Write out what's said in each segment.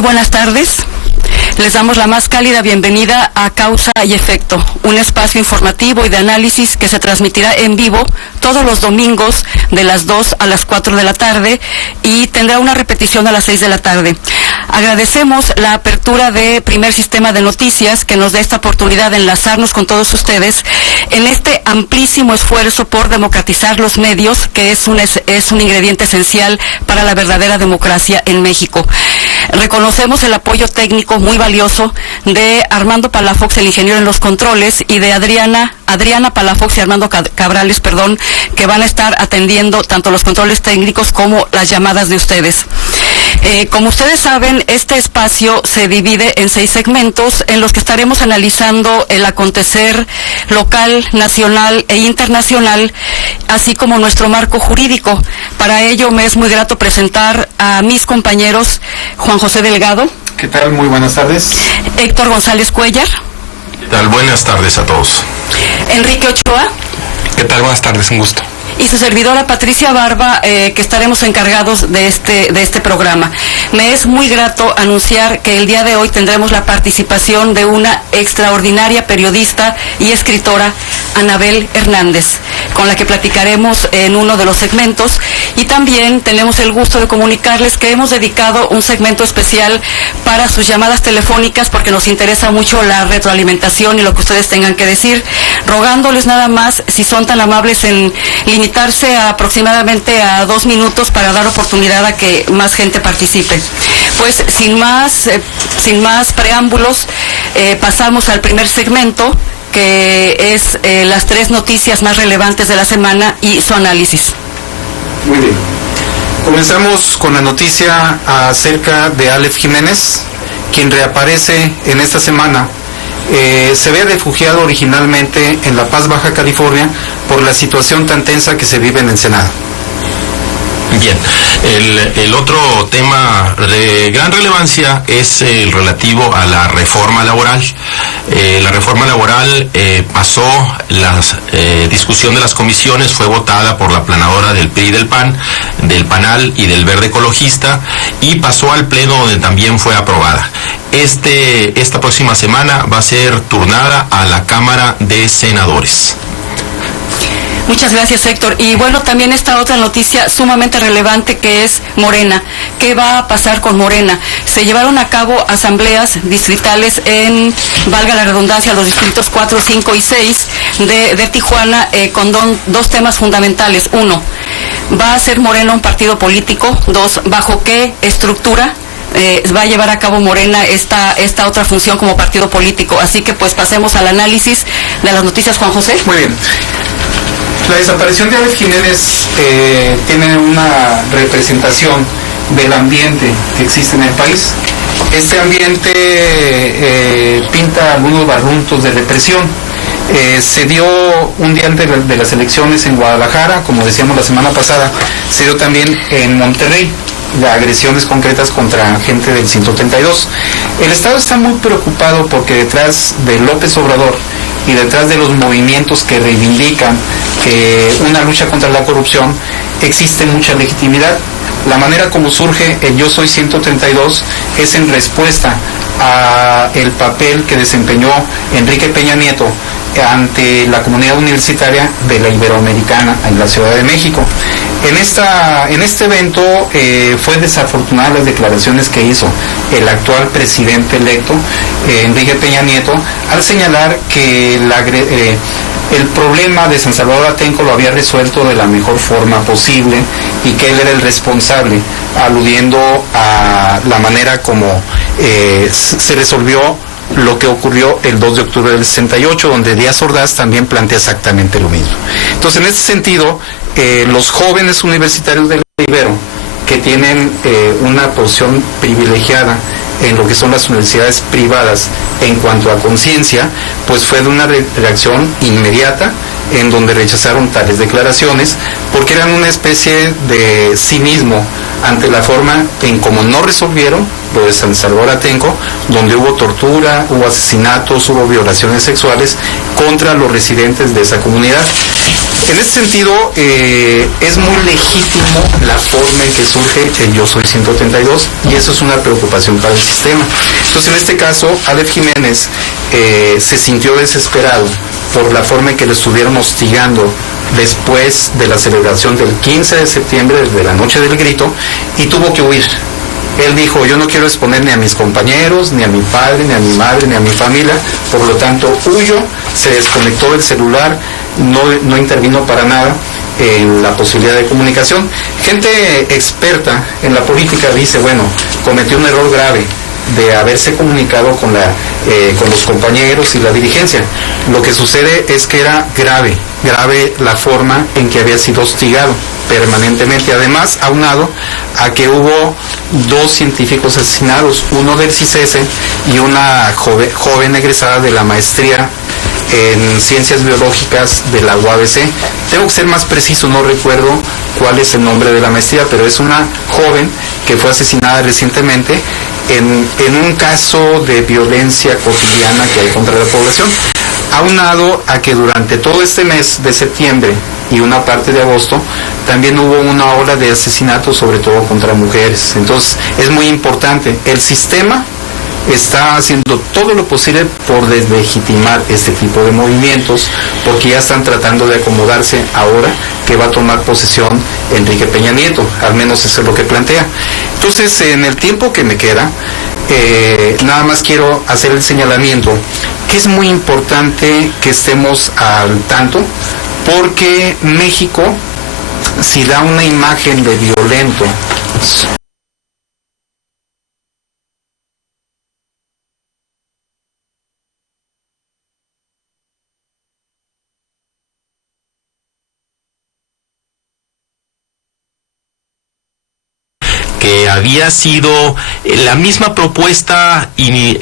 Muy buenas tardes. Les damos la más cálida bienvenida a Causa y Efecto, un espacio informativo y de análisis que se transmitirá en vivo todos los domingos de las 2 a las 4 de la tarde y tendrá una repetición a las 6 de la tarde. Agradecemos la apertura de Primer Sistema de Noticias que nos da esta oportunidad de enlazarnos con todos ustedes en este amplísimo esfuerzo por democratizar los medios, que es un ingrediente esencial para la verdadera democracia en México. Reconocemos el apoyo técnico muy valioso de Armando Palafox, el ingeniero en los controles, y de Adriana Palafox y Armando Cabrales, que van a estar atendiendo tanto los controles técnicos como las llamadas de ustedes. Como ustedes saben, este espacio se divide en 6 segmentos en los que estaremos analizando el acontecer local, nacional e internacional, así como nuestro marco jurídico. Para ello me es muy grato presentar a mis compañeros Juan José Delgado. ¿Qué tal? Muy buenas tardes. Héctor González Cuellar. ¿Qué tal? Buenas tardes a todos. Enrique Ochoa. ¿Qué tal? Buenas tardes, un gusto. Y su servidora Patricia Barba, que estaremos encargados de este programa. Me es muy grato anunciar que el día de hoy tendremos la participación de una extraordinaria periodista y escritora, Anabel Hernández, con la que platicaremos en uno de los segmentos. Y también tenemos el gusto de comunicarles que hemos dedicado un segmento especial para sus llamadas telefónicas, porque nos interesa mucho la retroalimentación y lo que ustedes tengan que decir, rogándoles nada más, si son tan amables, en limitarse aproximadamente a 2 minutos para dar oportunidad a que más gente participe. Pues sin más preámbulos, pasamos al primer segmento, que es las 3 noticias más relevantes de la semana y su análisis. Muy bien. Comenzamos con la noticia acerca de Aleph Jiménez, quien reaparece en esta semana. Se había refugiado originalmente en La Paz, Baja California, por la situación tan tensa que se vive en Ensenada. Bien, el otro tema de gran relevancia es el relativo a la reforma laboral. La reforma laboral pasó la discusión de las comisiones, fue votada por la planadora del PRI y del PAN, del PANAL y del Verde Ecologista, y pasó al Pleno, donde también fue aprobada. Esta próxima semana va a ser turnada a la Cámara de Senadores. Muchas gracias, Héctor. Y bueno, también esta otra noticia sumamente relevante, que es Morena. ¿Qué va a pasar con Morena? Se llevaron a cabo asambleas distritales en, valga la redundancia, los distritos 4, 5 y 6 de Tijuana, con 2 temas fundamentales. 1, ¿va a ser Morena un partido político? 2, ¿bajo qué estructura va a llevar a cabo Morena esta otra función como partido político? Así que pues pasemos al análisis de las noticias, Juan José. Muy bien. La desaparición de Aleph Jiménez tiene una representación del ambiente que existe en el país. Este ambiente pinta algunos barruntos de represión. Se dio un día antes de las elecciones en Guadalajara, como decíamos la semana pasada, se dio también en Monterrey, de agresiones concretas contra gente del 132. El Estado está muy preocupado porque detrás de López Obrador y detrás de los movimientos que reivindican una lucha contra la corrupción existe mucha legitimidad. La manera como surge el Yo Soy 132 es en respuesta a el papel que desempeñó Enrique Peña Nieto ante la comunidad universitaria de la Iberoamericana en la Ciudad de México. En este evento fue desafortunada las declaraciones que hizo el actual presidente electo, Enrique Peña Nieto, al señalar que el problema de San Salvador Atenco lo había resuelto de la mejor forma posible y que él era el responsable, aludiendo a la manera como se resolvió lo que ocurrió el 2 de octubre del 68, donde Díaz Ordaz también plantea exactamente lo mismo. Entonces, en ese sentido, los jóvenes universitarios de la Ibero, que tienen una posición privilegiada en lo que son las universidades privadas en cuanto a conciencia, pues fue de una reacción inmediata en donde rechazaron tales declaraciones porque eran una especie de cinismo ante la forma en cómo no resolvieron lo de San Salvador Atenco, donde hubo tortura, hubo asesinatos, hubo violaciones sexuales contra los residentes de esa comunidad. En ese sentido, es muy legítimo la forma en que surge el Yo Soy 132 y eso es una preocupación para el sistema. Entonces, en este caso, Aleph Jiménez se sintió desesperado por la forma en que lo estuvieron hostigando después de la celebración del 15 de septiembre, de la Noche del Grito, y tuvo que huir. Él dijo, yo no quiero exponer ni a mis compañeros, ni a mi padre, ni a mi madre, ni a mi familia, por lo tanto huyo, se desconectó del celular, no intervino para nada en la posibilidad de comunicación. Gente experta en la política dice, bueno, cometió un error grave de haberse comunicado con los compañeros y la dirigencia. Lo que sucede es que era grave la forma en que había sido hostigado permanentemente, además aunado a que hubo 2 científicos asesinados, uno del CICESE y una joven egresada de la maestría en Ciencias Biológicas de la UABC. Tengo que ser más preciso, no recuerdo cuál es el nombre de la maestría, pero es una joven que fue asesinada recientemente en un caso de violencia cotidiana que hay contra la población, aunado a que durante todo este mes de septiembre y una parte de agosto también hubo una ola de asesinatos, sobre todo contra mujeres. Entonces es muy importante, el sistema está haciendo todo lo posible por deslegitimar este tipo de movimientos, porque ya están tratando de acomodarse ahora que va a tomar posesión Enrique Peña Nieto, al menos eso es lo que plantea. Entonces, en el tiempo que me queda, nada más quiero hacer el señalamiento que es muy importante que estemos al tanto, porque México, si da una imagen de violento, que había sido la misma propuesta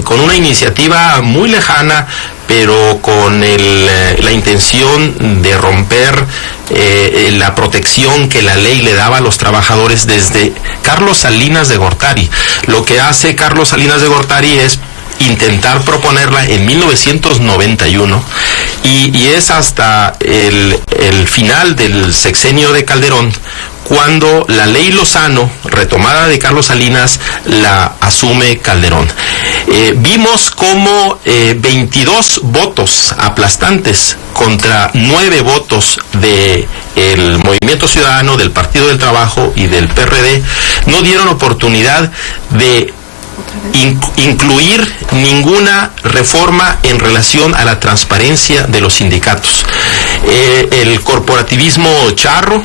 con una iniciativa muy lejana, pero con la intención de romper la protección que la ley le daba a los trabajadores desde Carlos Salinas de Gortari. Lo que hace Carlos Salinas de Gortari es intentar proponerla en 1991 y es hasta el final del sexenio de Calderón cuando la ley Lozano, retomada de Carlos Salinas, la asume Calderón. Vimos cómo 22 votos aplastantes contra 9 votos del Movimiento Ciudadano, del Partido del Trabajo y del PRD no dieron oportunidad de incluir ninguna reforma en relación a la transparencia de los sindicatos. El corporativismo charro,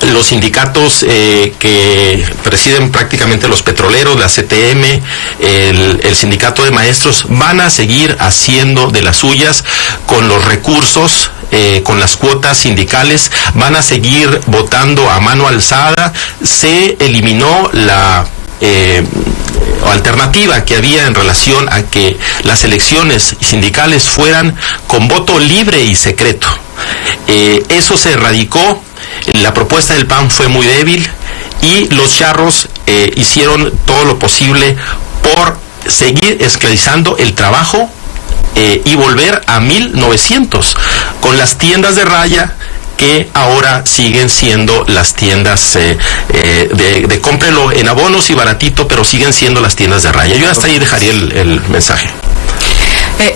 los sindicatos que presiden prácticamente los petroleros, la CTM, el sindicato de maestros, van a seguir haciendo de las suyas con los recursos, con las cuotas sindicales, van a seguir votando a mano alzada. Se eliminó la alternativa que había en relación a que las elecciones sindicales fueran con voto libre y secreto. Eso se erradicó. La propuesta del PAN fue muy débil y los charros hicieron todo lo posible por seguir esclavizando el trabajo y volver a 1900 con las tiendas de raya que ahora siguen siendo las tiendas de cómprelo en abonos y baratito, pero siguen siendo las tiendas de raya. Yo hasta ahí dejaría el mensaje.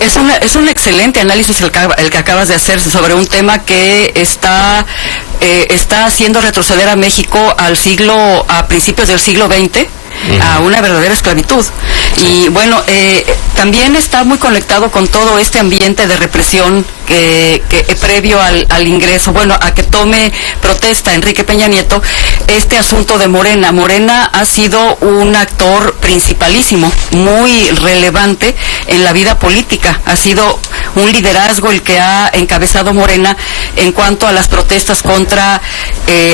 Es un excelente análisis el que acabas de hacer sobre un tema que está haciendo retroceder a México a principios del siglo XX, a una verdadera esclavitud. Y bueno, también está muy conectado con todo este ambiente de represión que previo al ingreso, a que tome protesta Enrique Peña Nieto, este asunto de Morena. Morena ha sido un actor principalísimo, muy relevante en la vida política. Ha sido un liderazgo el que ha encabezado Morena en cuanto a las protestas contra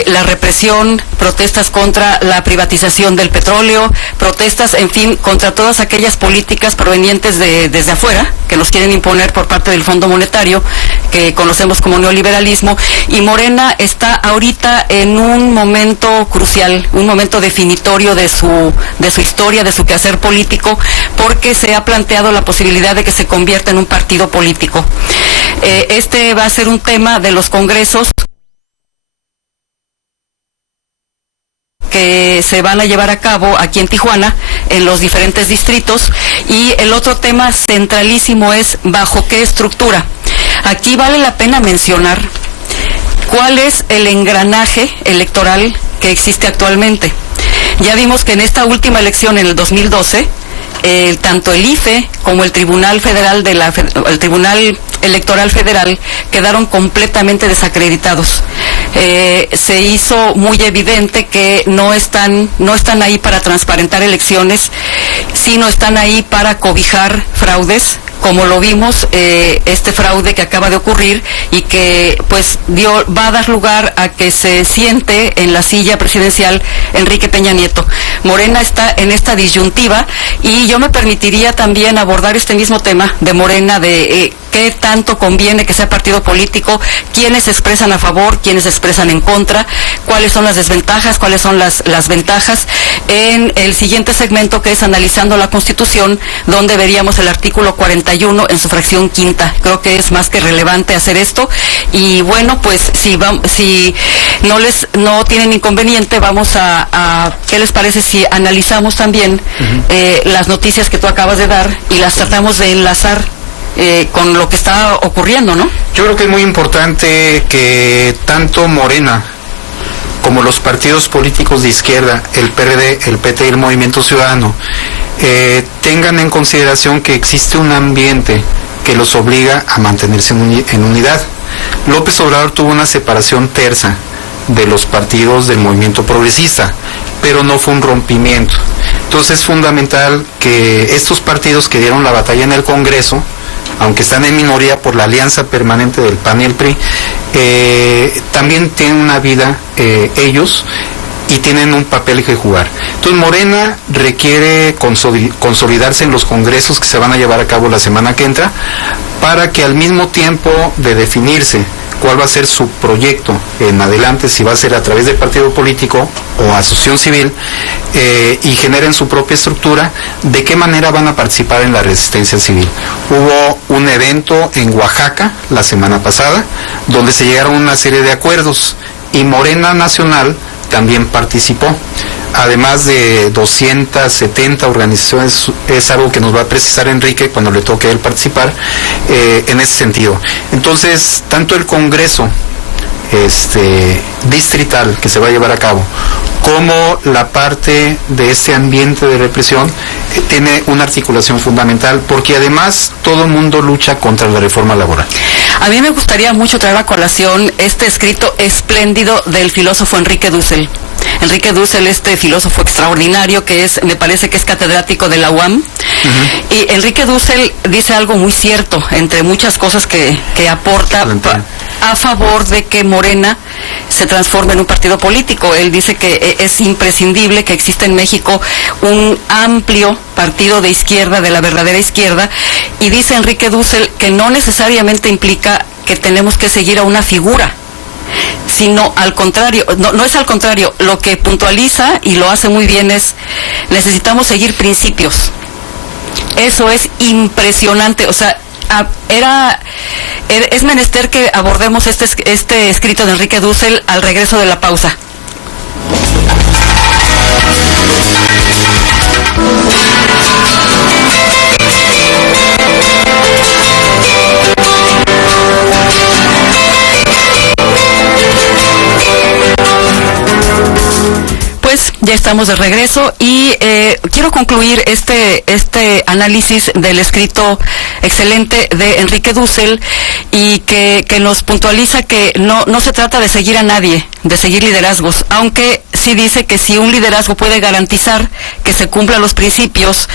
la represión, protestas contra la privatización del petróleo, protestas, en fin, contra todas aquellas políticas provenientes desde afuera, que nos quieren imponer por parte del Fondo Monetario, que conocemos como neoliberalismo, y Morena está ahorita en un momento crucial, un momento definitorio de su historia, de su quehacer político, porque se ha planteado la posibilidad de que se convierta en un partido político. Este va a ser un tema de los congresos que se van a llevar a cabo aquí en Tijuana, en los diferentes distritos, y el otro tema centralísimo es bajo qué estructura. Aquí vale la pena mencionar cuál es el engranaje electoral que existe actualmente. Ya vimos que en esta última elección, en el 2012, tanto el IFE como el Tribunal Federal el Tribunal Electoral Federal quedaron completamente desacreditados. Se hizo muy evidente que no están ahí para transparentar elecciones, sino están ahí para cobijar fraudes, como lo vimos, este fraude que acaba de ocurrir y que pues va a dar lugar a que se siente en la silla presidencial Enrique Peña Nieto. Morena está en esta disyuntiva, y yo me permitiría también abordar este mismo tema de Morena, de qué tanto conviene que sea partido político, quiénes se expresan a favor, quiénes se expresan en contra, cuáles son las desventajas, cuáles son las ventajas, en el siguiente segmento, que es analizando la Constitución, donde veríamos el artículo 41 en su fracción quinta. Creo que es más que relevante hacer esto, y bueno, pues si no tienen inconveniente, vamos a ¿qué les parece si analizamos también las noticias que tú acabas de dar y las tratamos de enlazar con lo que está ocurriendo, ¿no? Yo creo que es muy importante que tanto Morena como los partidos políticos de izquierda, el PRD, el PT y el Movimiento Ciudadano, tengan en consideración que existe un ambiente que los obliga a mantenerse en unidad. López Obrador tuvo una separación tersa de los partidos del movimiento progresista, pero no fue un rompimiento. Entonces es fundamental que estos partidos que dieron la batalla en el Congreso, aunque están en minoría por la alianza permanente del PAN y el PRI, también tienen una vida ellos, y tienen un papel que jugar. Entonces Morena requiere consolidarse en los congresos que se van a llevar a cabo la semana que entra, para que al mismo tiempo de definirse cuál va a ser su proyecto en adelante, si va a ser a través de partido político o asociación civil, y generen su propia estructura, de qué manera van a participar en la resistencia civil. Hubo un evento en Oaxaca la semana pasada, donde se llegaron a una serie de acuerdos, y Morena Nacional también participó, además de 270 organizaciones. Es algo que nos va a precisar Enrique cuando le toque a él participar en ese sentido. Entonces, tanto el Congreso distrital que se va a llevar a cabo, como la parte de este ambiente de represión, tiene una articulación fundamental, porque además todo el mundo lucha contra la reforma laboral. A mí me gustaría mucho traer a colación este escrito espléndido del filósofo Enrique Dussel. Enrique Dussel, este filósofo extraordinario que me parece que es catedrático de la UAM. Y Enrique Dussel dice algo muy cierto, entre muchas cosas que aporta a favor de que Morena se transforme en un partido político. Él dice que es imprescindible que exista en México un amplio partido de izquierda, de la verdadera izquierda, y dice Enrique Dussel que no necesariamente implica que tenemos que seguir a una figura, sino al contrario, no es al contrario, lo que puntualiza y lo hace muy bien es: necesitamos seguir principios. Eso es impresionante, o sea, es menester que abordemos este escrito de Enrique Dussel al regreso de la pausa. Ya estamos de regreso y quiero concluir este análisis del escrito excelente de Enrique Dussel, y que nos puntualiza que no se trata de seguir a nadie, de seguir liderazgos, aunque sí dice que si un liderazgo puede garantizar que se cumplan los principios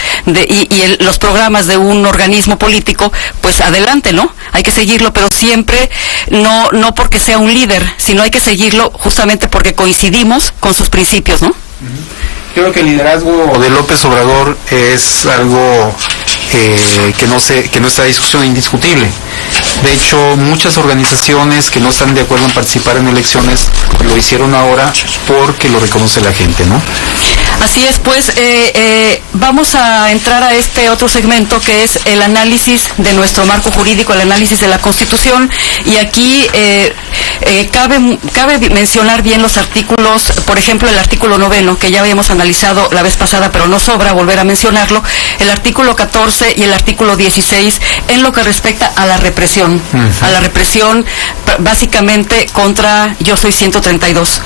los programas de un organismo político, pues adelante, ¿no? Hay que seguirlo, pero siempre no porque sea un líder, sino hay que seguirlo justamente porque coincidimos con sus principios, ¿no? Yo creo que el liderazgo de López Obrador es algo que no está en discusión, indiscutible. De hecho, muchas organizaciones que no están de acuerdo en participar en elecciones lo hicieron ahora porque lo reconoce la gente, ¿no? Así es, pues vamos a entrar a este otro segmento que es el análisis de nuestro marco jurídico, el análisis de la Constitución, y aquí cabe mencionar bien los artículos, por ejemplo el artículo 9, que ya habíamos analizado la vez pasada, pero no sobra volver a mencionarlo, el artículo 14 y el artículo 16 en lo que respecta a la represión, a la represión básicamente contra Yo Soy 132.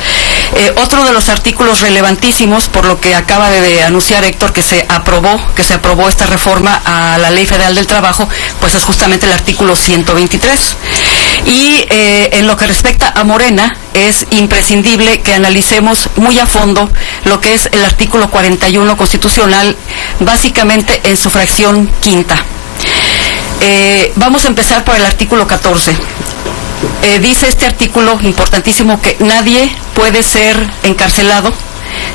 Otro de los artículos relevantísimos, por lo que acaba de anunciar Héctor, que se aprobó esta reforma a la Ley Federal del Trabajo, pues es justamente el artículo 123. Y en lo que respecta a Morena, es imprescindible que analicemos muy a fondo lo que es el artículo 41 constitucional, básicamente en su fracción quinta. Vamos a empezar por el artículo 14. Dice este artículo importantísimo que nadie puede ser encarcelado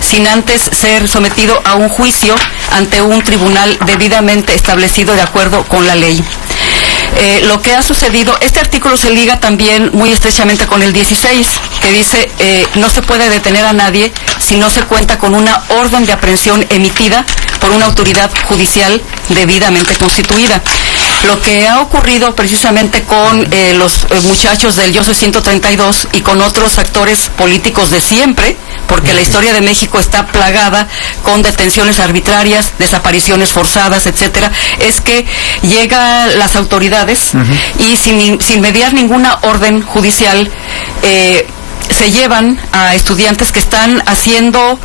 sin antes ser sometido a un juicio ante un tribunal debidamente establecido de acuerdo con la ley. Lo que ha sucedido, este artículo se liga también muy estrechamente con el 16, que dice no se puede detener a nadie si no se cuenta con una orden de aprehensión emitida por una autoridad judicial debidamente constituida. Lo que ha ocurrido precisamente con los muchachos del Yo Soy 132 y con otros actores políticos de siempre, porque la historia de México está plagada con detenciones arbitrarias, desapariciones forzadas, etcétera, es que llegan las autoridades y sin mediar ninguna orden judicial se llevan a estudiantes que están haciendo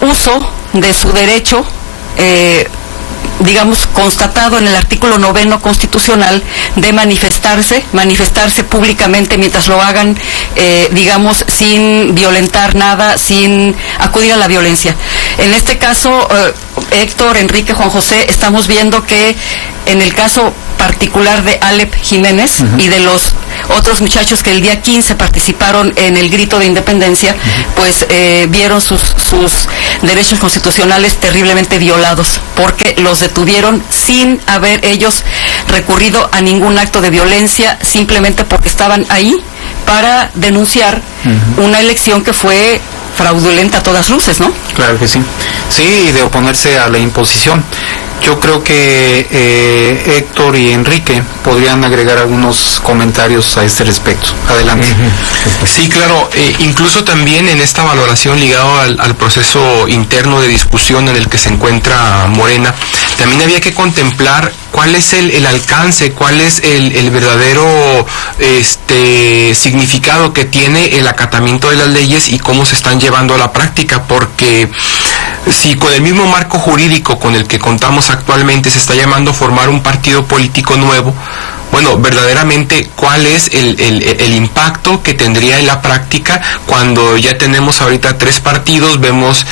uso de su derecho digamos, constatado en el artículo 9 constitucional de manifestarse públicamente mientras lo hagan, digamos, sin violentar nada, sin acudir a la violencia. En este caso, Héctor, Enrique, Juan José, estamos viendo que en el caso particular de Alep Jiménez y de los otros muchachos que el día 15 participaron en el grito de independencia, pues vieron sus derechos constitucionales terriblemente violados, porque los detuvieron sin haber ellos recurrido a ningún acto de violencia, simplemente porque estaban ahí para denunciar una elección que fue fraudulenta a todas luces, ¿no? Claro que sí. Sí, y de oponerse a la imposición. Yo creo que Héctor y Enrique podrían agregar algunos comentarios a este respecto. Adelante. Sí, claro. Incluso también en esta valoración ligado al proceso interno de discusión en el que se encuentra Morena, también había que contemplar cuál es el alcance, cuál es el verdadero significado que tiene el acatamiento de las leyes y cómo se están llevando a la práctica, porque si con el mismo marco jurídico con el que contamos actualmente se está llamando formar un partido político nuevo, bueno, verdaderamente, ¿cuál es el impacto que tendría en la práctica cuando ya tenemos ahorita 3 partidos? Vemos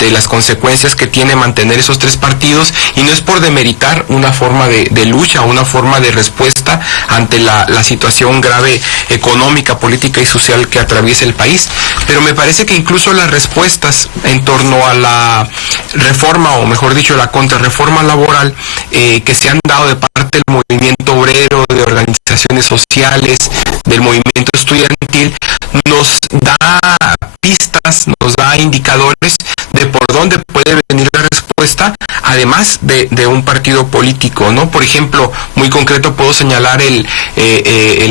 las consecuencias que tiene mantener esos 3 partidos, y no es por demeritar una forma de lucha, una forma de respuesta ante la situación grave económica, política y social que atraviesa el país, pero me parece que incluso las respuestas en torno a la reforma, o mejor dicho, la contrarreforma laboral que se han dado de parte del movimiento obrero, de organizaciones sociales, del movimiento estudiantil, nos da pistas, nos da indicadores de por dónde puede venir la respuesta, además de un partido político, ¿no? Por ejemplo, muy concreto puedo señalar el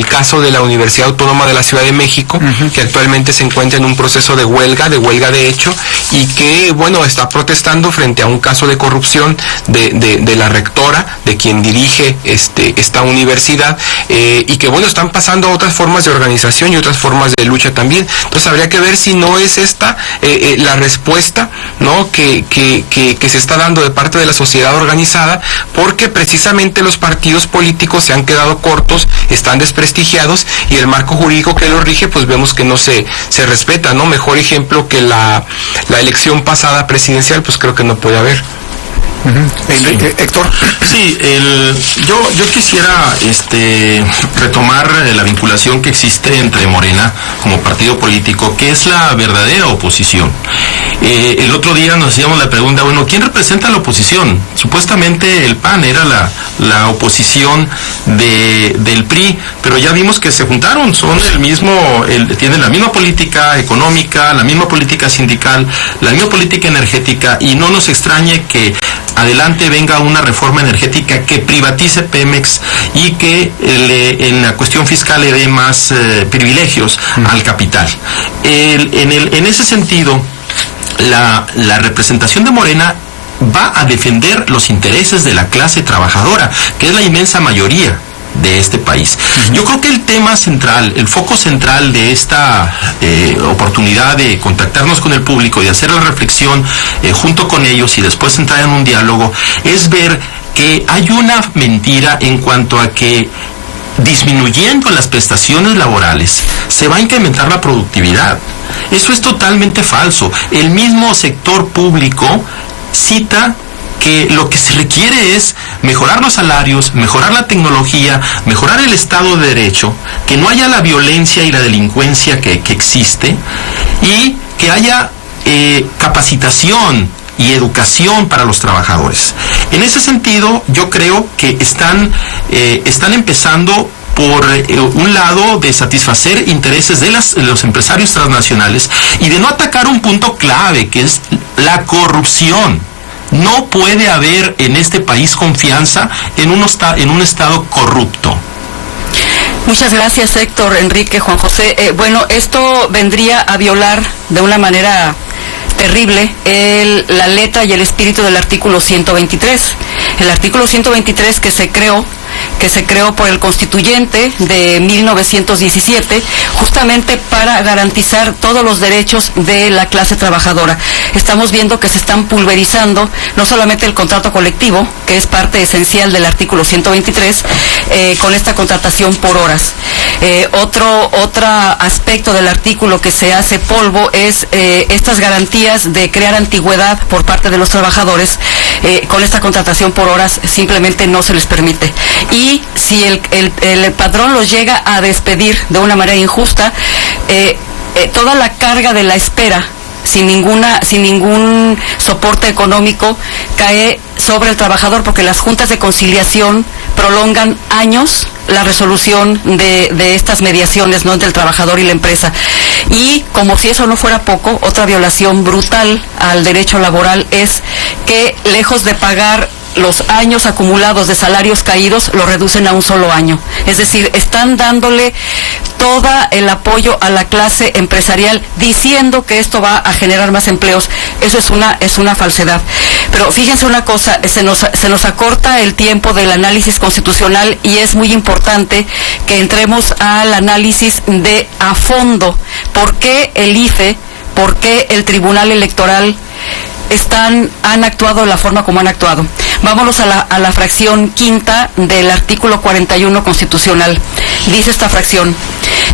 caso de la Universidad Autónoma de la Ciudad de México, que actualmente se encuentra en un proceso de huelga de hecho, y que, bueno, está protestando frente a un caso de corrupción de la rectora, de quien dirige esta universidad, y que, bueno, están pasando a otras formas de organización y otras formas de lucha también. Entonces habría que ver si no es esta la respuesta, ¿no?, que se está dando de parte de la sociedad organizada, porque precisamente los partidos políticos se han quedado cortos, están desprestigiados, y el marco jurídico que los rige, pues vemos que no se respeta, ¿no? Mejor ejemplo que la elección pasada presidencial, pues creo que no puede haber. Héctor. Sí, yo quisiera retomar la vinculación que existe entre Morena como partido político, que es la verdadera oposición. El otro día nos hacíamos la pregunta, bueno, ¿quién representa la oposición? Supuestamente el PAN era la oposición del PRI, pero ya vimos que se juntaron, son tienen la misma política económica, la misma política sindical, la misma política energética, y no nos extrañe que adelante venga una reforma energética que privatice Pemex y que en la cuestión fiscal le dé más privilegios al capital. En ese sentido, la representación de Morena va a defender los intereses de la clase trabajadora, que es la inmensa mayoría de este país. Yo creo que el tema central, el foco central de esta oportunidad de contactarnos con el público y de hacer la reflexión junto con ellos y después entrar en un diálogo, es ver que hay una mentira en cuanto a que disminuyendo las prestaciones laborales se va a incrementar la productividad. Eso es totalmente falso. El mismo sector público cita que lo que se requiere es mejorar los salarios, mejorar la tecnología, mejorar el Estado de Derecho, que no haya la violencia y la delincuencia que existe, y que haya capacitación y educación para los trabajadores. En ese sentido, yo creo que están empezando por un lado de satisfacer intereses de los empresarios transnacionales y de no atacar un punto clave, que es la corrupción. No puede haber en este país confianza en un Estado corrupto. Muchas gracias, Héctor, Enrique, Juan José. Bueno, esto vendría a violar de una manera terrible la letra y el espíritu del artículo 123. El artículo 123 que se creó por el constituyente de 1917, justamente para garantizar todos los derechos de la clase trabajadora. Estamos viendo que se están pulverizando no solamente el contrato colectivo, que es parte esencial del artículo 123, con esta contratación por horas. Otro aspecto del artículo que se hace polvo es estas garantías de crear antigüedad por parte de los trabajadores. Con esta contratación por horas simplemente no se les permite. Y si el patrón los llega a despedir de una manera injusta, toda la carga de la espera, sin ningún soporte económico, cae sobre el trabajador, porque las juntas de conciliación prolongan años la resolución de estas mediaciones, ¿no?, entre el trabajador y la empresa. Y como si eso no fuera poco, otra violación brutal al derecho laboral es que, lejos de pagar los años acumulados de salarios caídos, lo reducen a un solo año. Es decir, están dándole todo el apoyo a la clase empresarial, diciendo que esto va a generar más empleos. Eso es una falsedad. Pero fíjense una cosa, se nos acorta el tiempo del análisis constitucional, y es muy importante que entremos al análisis de a fondo. ¿Por qué el IFE, por qué el Tribunal Electoral han actuado de la forma como han actuado? Vámonos a la fracción quinta del artículo 41 constitucional. Dice esta fracción: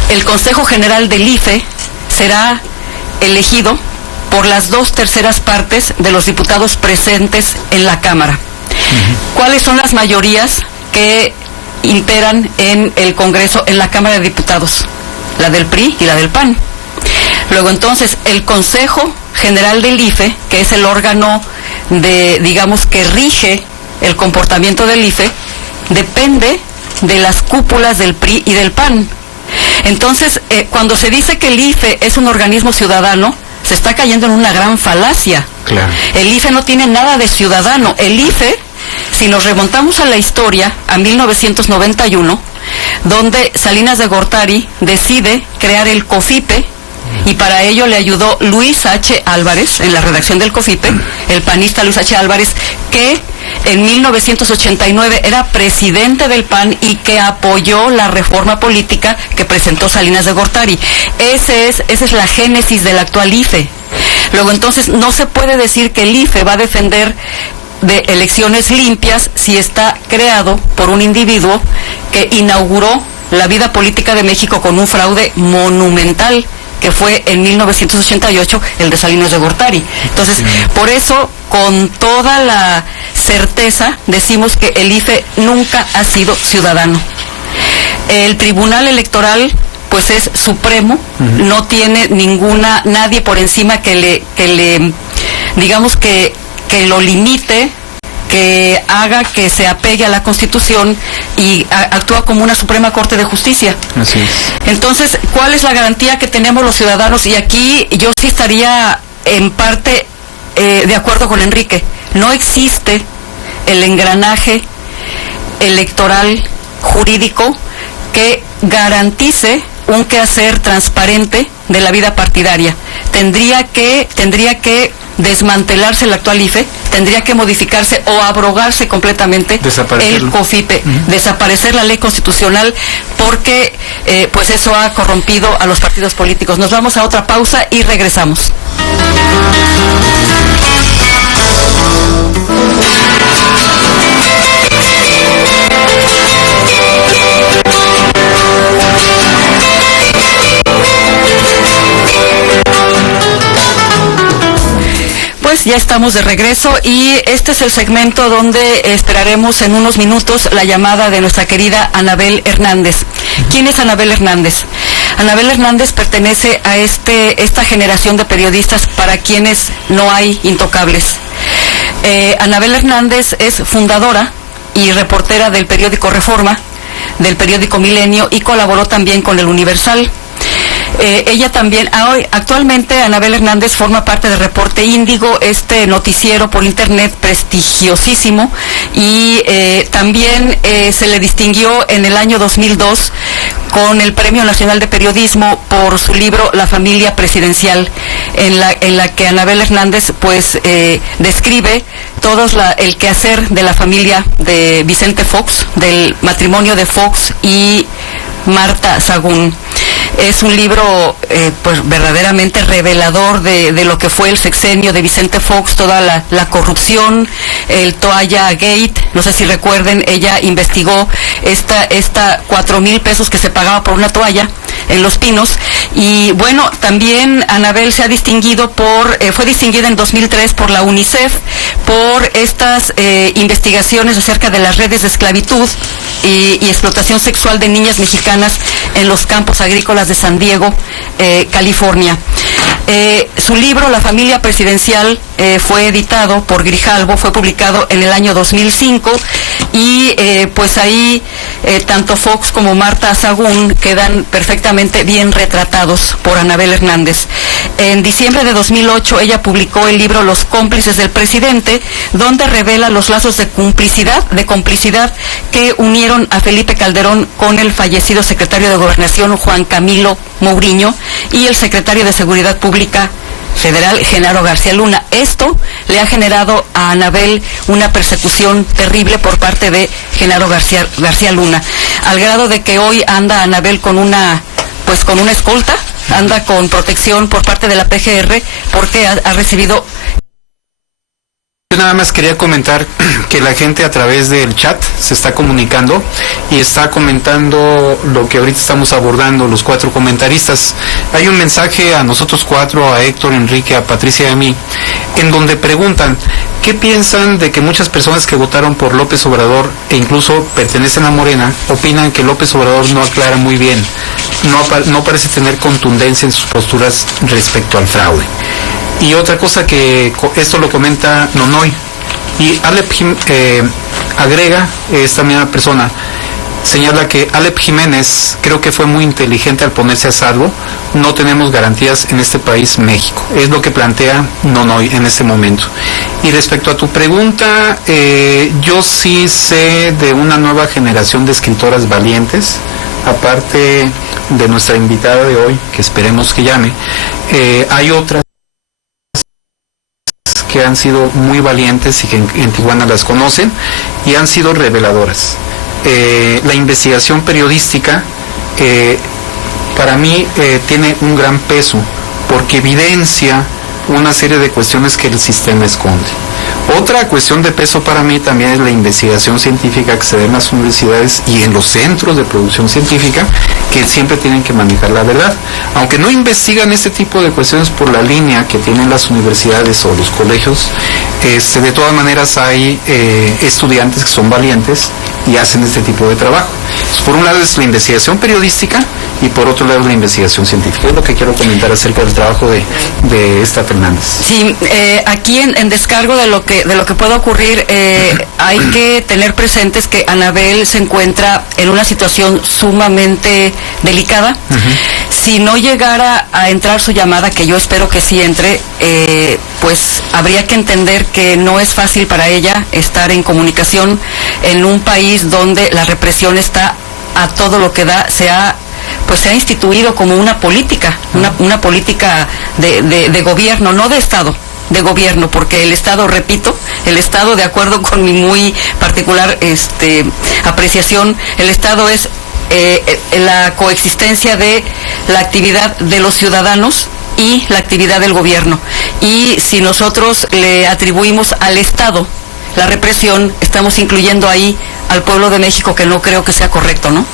el Consejo General del IFE será elegido por las 2/3 partes de los diputados presentes en la Cámara. ¿Cuáles son las mayorías que imperan en el Congreso, en la Cámara de Diputados? La del PRI y la del PAN. Luego, entonces, el Consejo General del IFE, que es el órgano que rige el comportamiento del IFE, depende de las cúpulas del PRI y del PAN. Entonces, cuando se dice que el IFE es un organismo ciudadano, se está cayendo en una gran falacia. Claro. El IFE no tiene nada de ciudadano. El IFE, si nos remontamos a la historia, a 1991, donde Salinas de Gortari decide crear el COFIPE, y para ello le ayudó Luis H. Álvarez en la redacción del COFIPE, el panista Luis H. Álvarez, que en 1989 era presidente del PAN y que apoyó la reforma política que presentó Salinas de Gortari. Esa es la génesis del actual IFE. Luego, entonces, no se puede decir que el IFE va a defender de elecciones limpias si está creado por un individuo que inauguró la vida política de México con un fraude monumental, que fue en 1988 el de Salinas de Gortari. Entonces, por eso, con toda la certeza decimos que el IFE nunca ha sido ciudadano. El Tribunal Electoral pues es supremo, no tiene nadie por encima que le digamos que lo limite, que haga que se apegue a la Constitución y actúa como una Suprema Corte de Justicia. Así es. Entonces, ¿cuál es la garantía que tenemos los ciudadanos? Y aquí yo sí estaría en parte de acuerdo con Enrique. No existe el engranaje electoral jurídico que garantice un quehacer transparente de la vida partidaria. Tendría que desmantelarse el actual IFE, tendría que modificarse o abrogarse completamente el COFIPE, desaparecer la ley constitucional, porque pues eso ha corrompido a los partidos políticos. Nos vamos a otra pausa y regresamos. Pues ya estamos de regreso y este es el segmento donde esperaremos en unos minutos la llamada de nuestra querida Anabel Hernández. ¿Quién es Anabel Hernández? Anabel Hernández pertenece a esta generación de periodistas para quienes no hay intocables. Anabel Hernández es fundadora y reportera del periódico Reforma, del periódico Milenio, y colaboró también con el Universal. Ella también, actualmente Anabel Hernández forma parte de Reporte Índigo, este noticiero por internet prestigiosísimo, y también se le distinguió en el año 2002 con el Premio Nacional de Periodismo por su libro La Familia Presidencial, en la que Anabel Hernández pues describe todo el quehacer de la familia de Vicente Fox, del matrimonio de Fox y Marta Sagún. Es un libro pues verdaderamente revelador de lo que fue el sexenio de Vicente Fox, toda la corrupción, el Toalla Gate. No sé si recuerden, ella investigó esta 4,000 pesos que se pagaba por una toalla en Los Pinos. Y bueno, también Anabel se ha distinguido fue distinguida en 2003 por la UNICEF por estas investigaciones acerca de las redes de esclavitud y explotación sexual de niñas mexicanas en los campos agrícolas de San Diego, California. Su libro La Familia Presidencial fue editado por Grijalbo, fue publicado en el año 2005 y pues ahí tanto Fox como Marta Sagún quedan perfectamente bien retratados por Anabel Hernández. En diciembre de 2008 ella publicó el libro Los cómplices del presidente, donde revela los lazos de complicidad que unieron a Felipe Calderón con el fallecido secretario de Gobernación Juan Camilo Mourinho y el secretario de Seguridad Pública Federal Genaro García Luna. Esto le ha generado a Anabel una persecución terrible por parte de Genaro García Luna, al grado de que hoy anda Anabel con una escolta, anda con protección por parte de la PGR porque ha recibido. Yo nada más quería comentar que la gente a través del chat se está comunicando y está comentando lo que ahorita estamos abordando los 4 comentaristas. Hay un mensaje a nosotros 4, a Héctor, Enrique, a Patricia y a mí, en donde preguntan ¿qué piensan de que muchas personas que votaron por López Obrador e incluso pertenecen a Morena opinan que López Obrador no aclara muy bien, no parece tener contundencia en sus posturas respecto al fraude? Y otra cosa que esto lo comenta Nonoy, y Alep agrega, esta misma persona señala que Alep Jiménez creo que fue muy inteligente al ponerse a salvo. No tenemos garantías en este país, México. Es lo que plantea Nonoy en este momento. Y respecto a tu pregunta, yo sí sé de una nueva generación de escritoras valientes, aparte de nuestra invitada de hoy, que esperemos que llame. Hay otras que han sido muy valientes y que en Tijuana las conocen y han sido reveladoras. La investigación periodística para mí tiene un gran peso porque evidencia una serie de cuestiones que el sistema esconde. Otra cuestión de peso para mí también es la investigación científica que se da en las universidades y en los centros de producción científica, que siempre tienen que manejar la verdad. Aunque no investigan este tipo de cuestiones por la línea que tienen las universidades o los colegios, de todas maneras hay estudiantes que son valientes y hacen este tipo de trabajo. Entonces, por un lado es la investigación periodística y por otro lado es la investigación científica. Es lo que quiero comentar acerca del trabajo de esta Fernández. Sí, aquí en descargo de lo que pueda ocurrir, hay que tener presentes que Anabel se encuentra en una situación sumamente delicada. Si no llegara a entrar su llamada, que yo espero que sí entre, pues habría que entender que no es fácil para ella estar en comunicación en un país donde la represión está a todo lo que da. Se ha instituido como una política, una política de gobierno, no de Estado, de gobierno, porque el Estado, repito, el Estado, de acuerdo con mi muy particular apreciación, el Estado es la coexistencia de la actividad de los ciudadanos y la actividad del gobierno. Y si nosotros le atribuimos al Estado la represión, estamos incluyendo ahí al pueblo de México, que no creo que sea correcto, ¿no?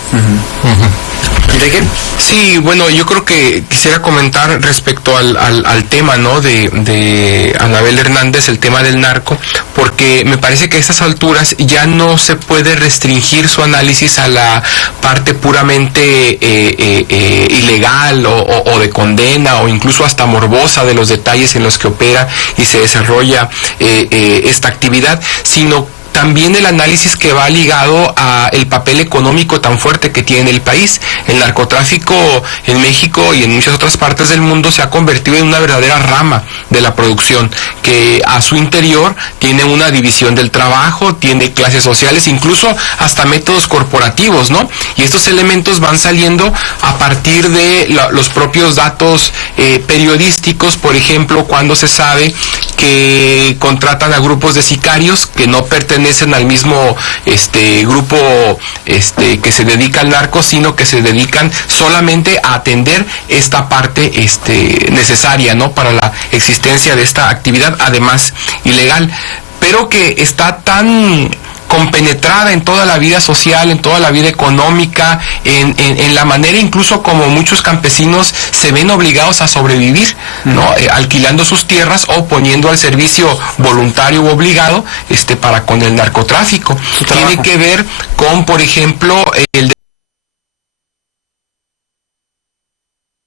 ¿De qué? Sí, bueno, yo creo que quisiera comentar respecto al tema, ¿no?, de Anabel Hernández, el tema del narco, porque me parece que a estas alturas ya no se puede restringir su análisis a la parte puramente ilegal o de condena o incluso hasta morbosa de los detalles en los que opera y se desarrolla esta actividad, sino también el análisis que va ligado a el papel económico tan fuerte que tiene el país. El narcotráfico en México y en muchas otras partes del mundo se ha convertido en una verdadera rama de la producción, que a su interior tiene una división del trabajo, tiene clases sociales, incluso hasta métodos corporativos, ¿no? Y estos elementos van saliendo a partir de los propios datos periodísticos, por ejemplo, cuando se sabe que contratan a grupos de sicarios que no pertenecen al mismo grupo que se dedica al narco, sino que se dedican solamente a atender esta parte necesaria, ¿no?, para la existencia de esta actividad, además ilegal, pero que está tan compenetrada en toda la vida social, en toda la vida económica, en la manera incluso como muchos campesinos se ven obligados a sobrevivir, ¿no? Alquilando sus tierras o poniendo al servicio voluntario u obligado para con el narcotráfico. Tiene que ver con, por ejemplo, el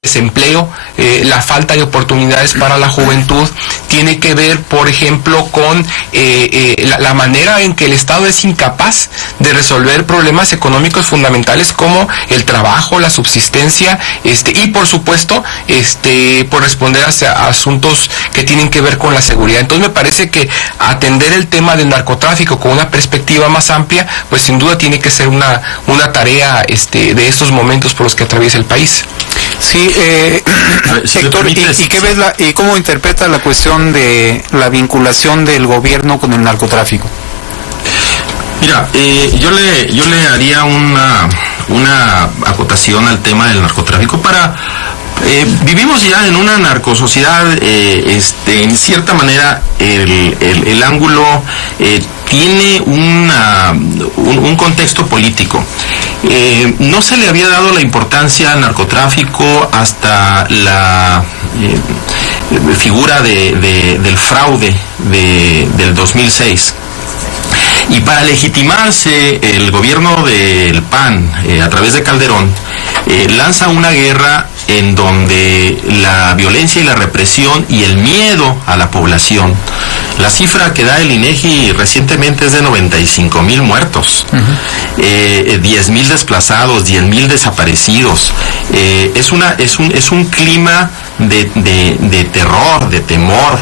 desempleo, la falta de oportunidades para la juventud. Tiene que ver, por ejemplo, con la manera en que el Estado es incapaz de resolver problemas económicos fundamentales como el trabajo, la subsistencia, y por supuesto, por responder a asuntos que tienen que ver con la seguridad. Entonces me parece que atender el tema del narcotráfico con una perspectiva más amplia, pues sin duda tiene que ser una tarea de estos momentos por los que atraviesa el país. Sí, si Héctor, ¿y qué ves y cómo interpreta la cuestión de la vinculación del gobierno con el narcotráfico? Mira, yo le haría una acotación al tema del narcotráfico vivimos ya en una narcosociedad, en cierta manera el ángulo tiene un contexto político. No se le había dado la importancia al narcotráfico hasta la figura del fraude del 2006. Y para legitimarse, el gobierno del PAN, a través de Calderón, lanza una guerra en donde la violencia y la represión y el miedo a la población, la cifra que da el INEGI recientemente es de 95,000 muertos, 10,000 desplazados, 10,000 desaparecidos. Es un clima de terror, de temor.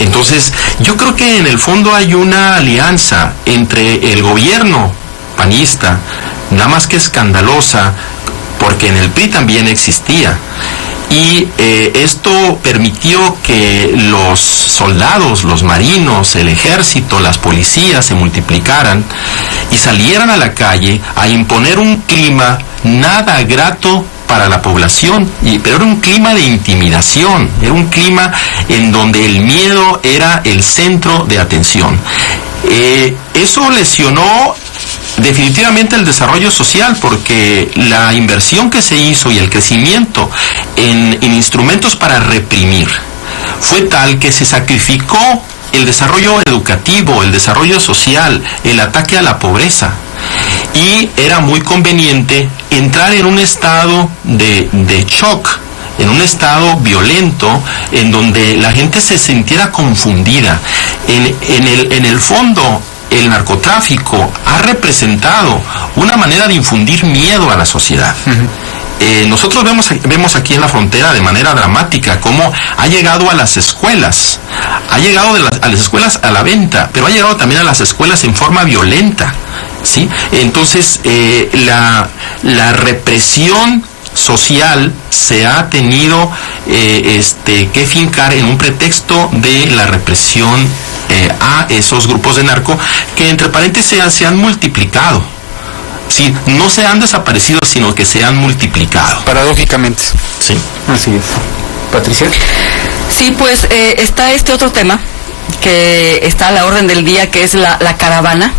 Entonces, yo creo que en el fondo hay una alianza entre el gobierno panista, nada más que escandalosa, porque en el PRI también existía, y esto permitió que los soldados, los marinos, el ejército, las policías se multiplicaran y salieran a la calle a imponer un clima nada grato para la población, pero era un clima de intimidación, era un clima en donde el miedo era el centro de atención. Eso lesionó definitivamente el desarrollo social, porque la inversión que se hizo y el crecimiento en instrumentos para reprimir fue tal que se sacrificó el desarrollo educativo, el desarrollo social, el ataque a la pobreza. Y era muy conveniente entrar en un estado de shock, en un estado violento, en donde la gente se sintiera confundida. En el fondo, el narcotráfico ha representado una manera de infundir miedo a la sociedad. Nosotros vemos aquí en la frontera de manera dramática cómo ha llegado a las escuelas, a las escuelas a la venta, pero ha llegado también a las escuelas en forma violenta, ¿sí? Entonces, la represión social se ha tenido que fincar en un pretexto de la represión a esos grupos de narco que, entre paréntesis, se han multiplicado. Sí, no se han desaparecido, sino que se han multiplicado. Paradójicamente. Sí. Así es. Patricia. Sí, pues está este otro tema que está a la orden del día, que es la caravana,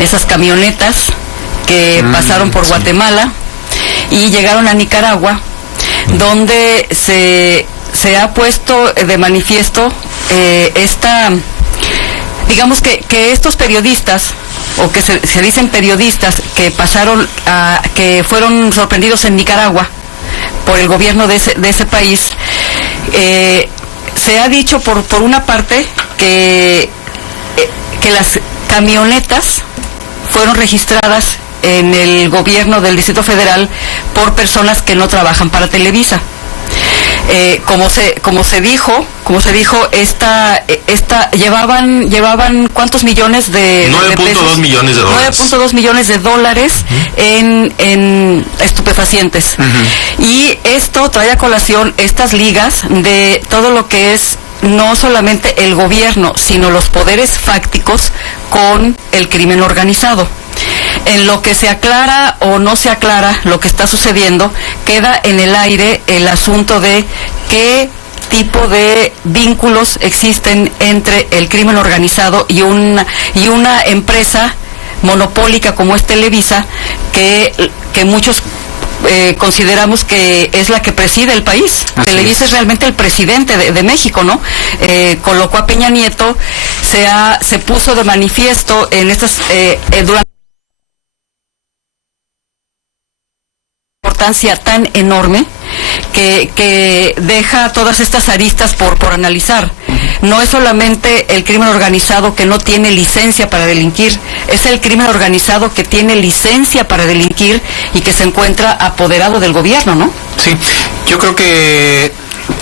esas camionetas que pasaron por Guatemala y llegaron a Nicaragua, donde se ha puesto de manifiesto digamos que estos periodistas, o que se dicen periodistas, que fueron sorprendidos en Nicaragua por el gobierno de ese país, se ha dicho por una parte que las camionetas fueron registradas en el gobierno del Distrito Federal por personas que no trabajan para Televisa. Como se dijo, llevaban ¿cuántos millones de 9.2 millones de dólares. 9.2 millones de dólares en estupefacientes. Y esto trae a colación estas ligas de todo lo que es no solamente el gobierno, sino los poderes fácticos con el crimen organizado. En lo que se aclara o no se aclara lo que está sucediendo, queda en el aire el asunto de qué tipo de vínculos existen entre el crimen organizado y una empresa monopólica como es Televisa, que muchos consideramos que es la que preside el país. Así Televisa es realmente el presidente de México, ¿no? Colocó a Peña Nieto, se puso de manifiesto en estas durante importancia tan enorme que deja todas estas aristas por analizar. No es solamente el crimen organizado que no tiene licencia para delinquir, es el crimen organizado que tiene licencia para delinquir y que se encuentra apoderado del gobierno, ¿no? Sí, yo creo que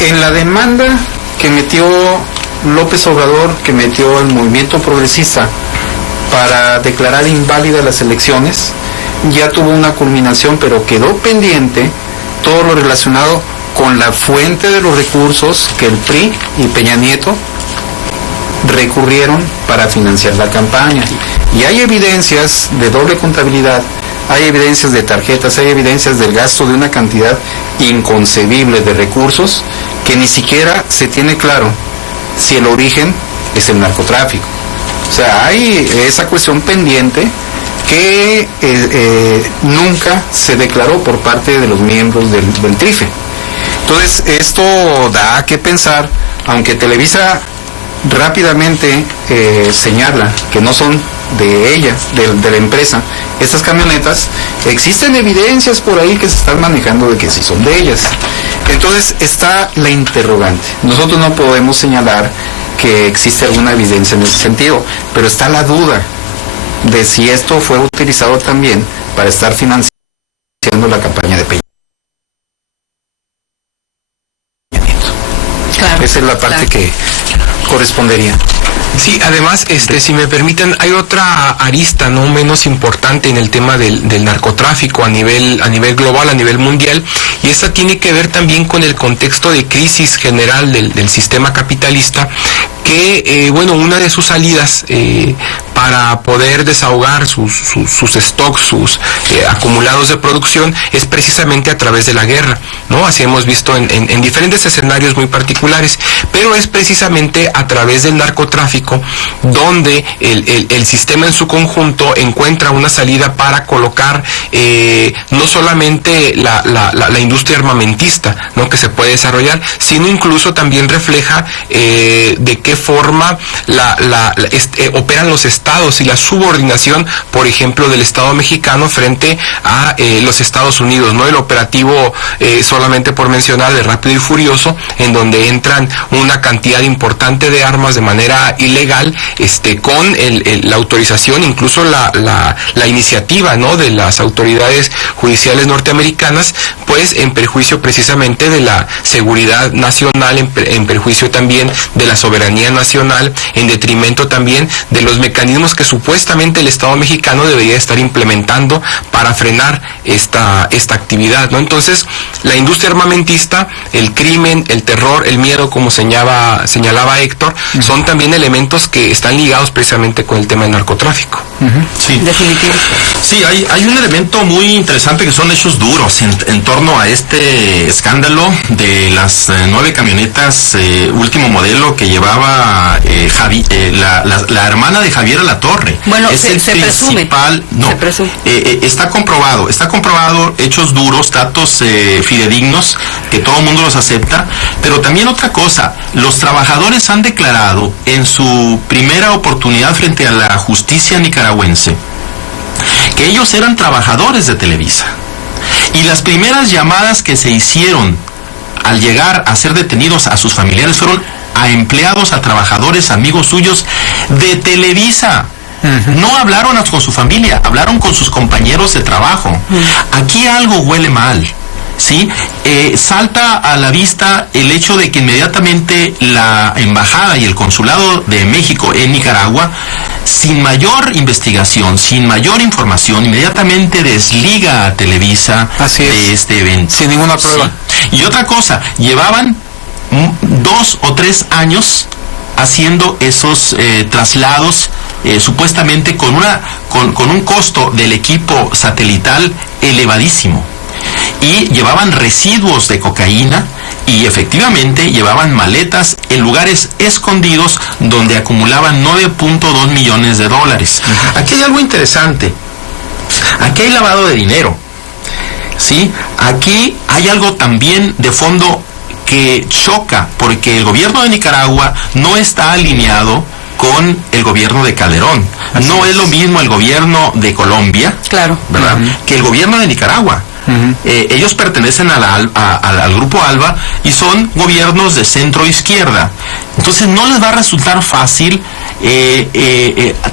en la demanda que metió López Obrador, que metió el movimiento progresista para declarar inválidas las elecciones, ya tuvo una culminación, pero quedó pendiente todo lo relacionado con la fuente de los recursos que el PRI y Peña Nieto recurrieron para financiar la campaña. Y hay evidencias de doble contabilidad, hay evidencias de tarjetas, hay evidencias del gasto de una cantidad inconcebible de recursos que ni siquiera se tiene claro si el origen es el narcotráfico. O sea, hay esa cuestión pendiente que nunca se declaró por parte de los miembros del TRIFE. Entonces, esto da que pensar, aunque Televisa rápidamente señala que no son de ella, de la empresa, estas camionetas, existen evidencias por ahí que se están manejando de que sí son de ellas. Entonces, está la interrogante. Nosotros no podemos señalar que existe alguna evidencia en ese sentido, pero está la duda de si esto fue utilizado también para estar financiando la campaña de Peña Nieto. Claro, esa es la parte que correspondería. Sí, además, si me permiten, hay otra arista no menos importante en el tema del narcotráfico a nivel global, a nivel mundial, y esta tiene que ver también con el contexto de crisis general del sistema capitalista, que, una de sus salidas para poder desahogar sus stocks, sus acumulados de producción, es precisamente a través de la guerra, ¿no? Así hemos visto en diferentes escenarios muy particulares, pero es precisamente a través del narcotráfico donde el sistema en su conjunto encuentra una salida para colocar no solamente la industria armamentista, ¿no?, que se puede desarrollar, sino incluso también refleja de qué forma operan los estados y la subordinación, por ejemplo, del Estado mexicano frente a los Estados Unidos, ¿no? El operativo, solamente por mencionar, de Rápido y Furioso, en donde entran una cantidad importante de armas de manera ilegal, con la autorización, incluso la iniciativa, ¿no?, de las autoridades judiciales norteamericanas, pues en perjuicio precisamente de la seguridad nacional, en perjuicio también de la soberanía nacional, en detrimento también de los mecanismos que supuestamente el Estado mexicano debería estar implementando para frenar esta actividad, ¿no? Entonces, la industria armamentista, el crimen, el terror, el miedo, como señalaba Héctor, son también elementos que están ligados precisamente con el tema del narcotráfico. Sí, definitivo. Sí, hay un elemento muy interesante que son hechos duros en torno a este escándalo de las 9 camionetas último modelo que llevaba la hermana de Javier Alatorre. Bueno, es el principal. No, se presume. Está comprobado, hechos duros, datos fidedignos, que todo el mundo los acepta, pero también otra cosa, los trabajadores han declarado en su primera oportunidad frente a la justicia nicaragüense que ellos eran trabajadores de Televisa, y las primeras llamadas que se hicieron al llegar a ser detenidos a sus familiares fueron a empleados, a trabajadores, amigos suyos de Televisa. No hablaron con su familia, hablaron con sus compañeros de trabajo. Aquí algo huele mal, ¿sí? Salta a la vista el hecho de que inmediatamente la embajada y el consulado de México en Nicaragua, sin mayor investigación, sin mayor información, inmediatamente desliga a Televisa de este evento. Sin ninguna prueba. Sí. Y otra cosa, llevaban 2 o 3 años haciendo esos traslados, supuestamente con un costo del equipo satelital elevadísimo, y llevaban residuos de cocaína, y efectivamente llevaban maletas en lugares escondidos donde acumulaban 9.2 millones de dólares. Aquí hay algo interesante. Aquí hay lavado de dinero, ¿sí? Aquí hay algo también de fondo que choca, porque el gobierno de Nicaragua no está alineado con el gobierno de Calderón. No es lo mismo el gobierno de Colombia, claro, ¿verdad?, que el gobierno de Nicaragua. Ellos pertenecen al grupo ALBA y son gobiernos de centro izquierda. Entonces no les va a resultar fácil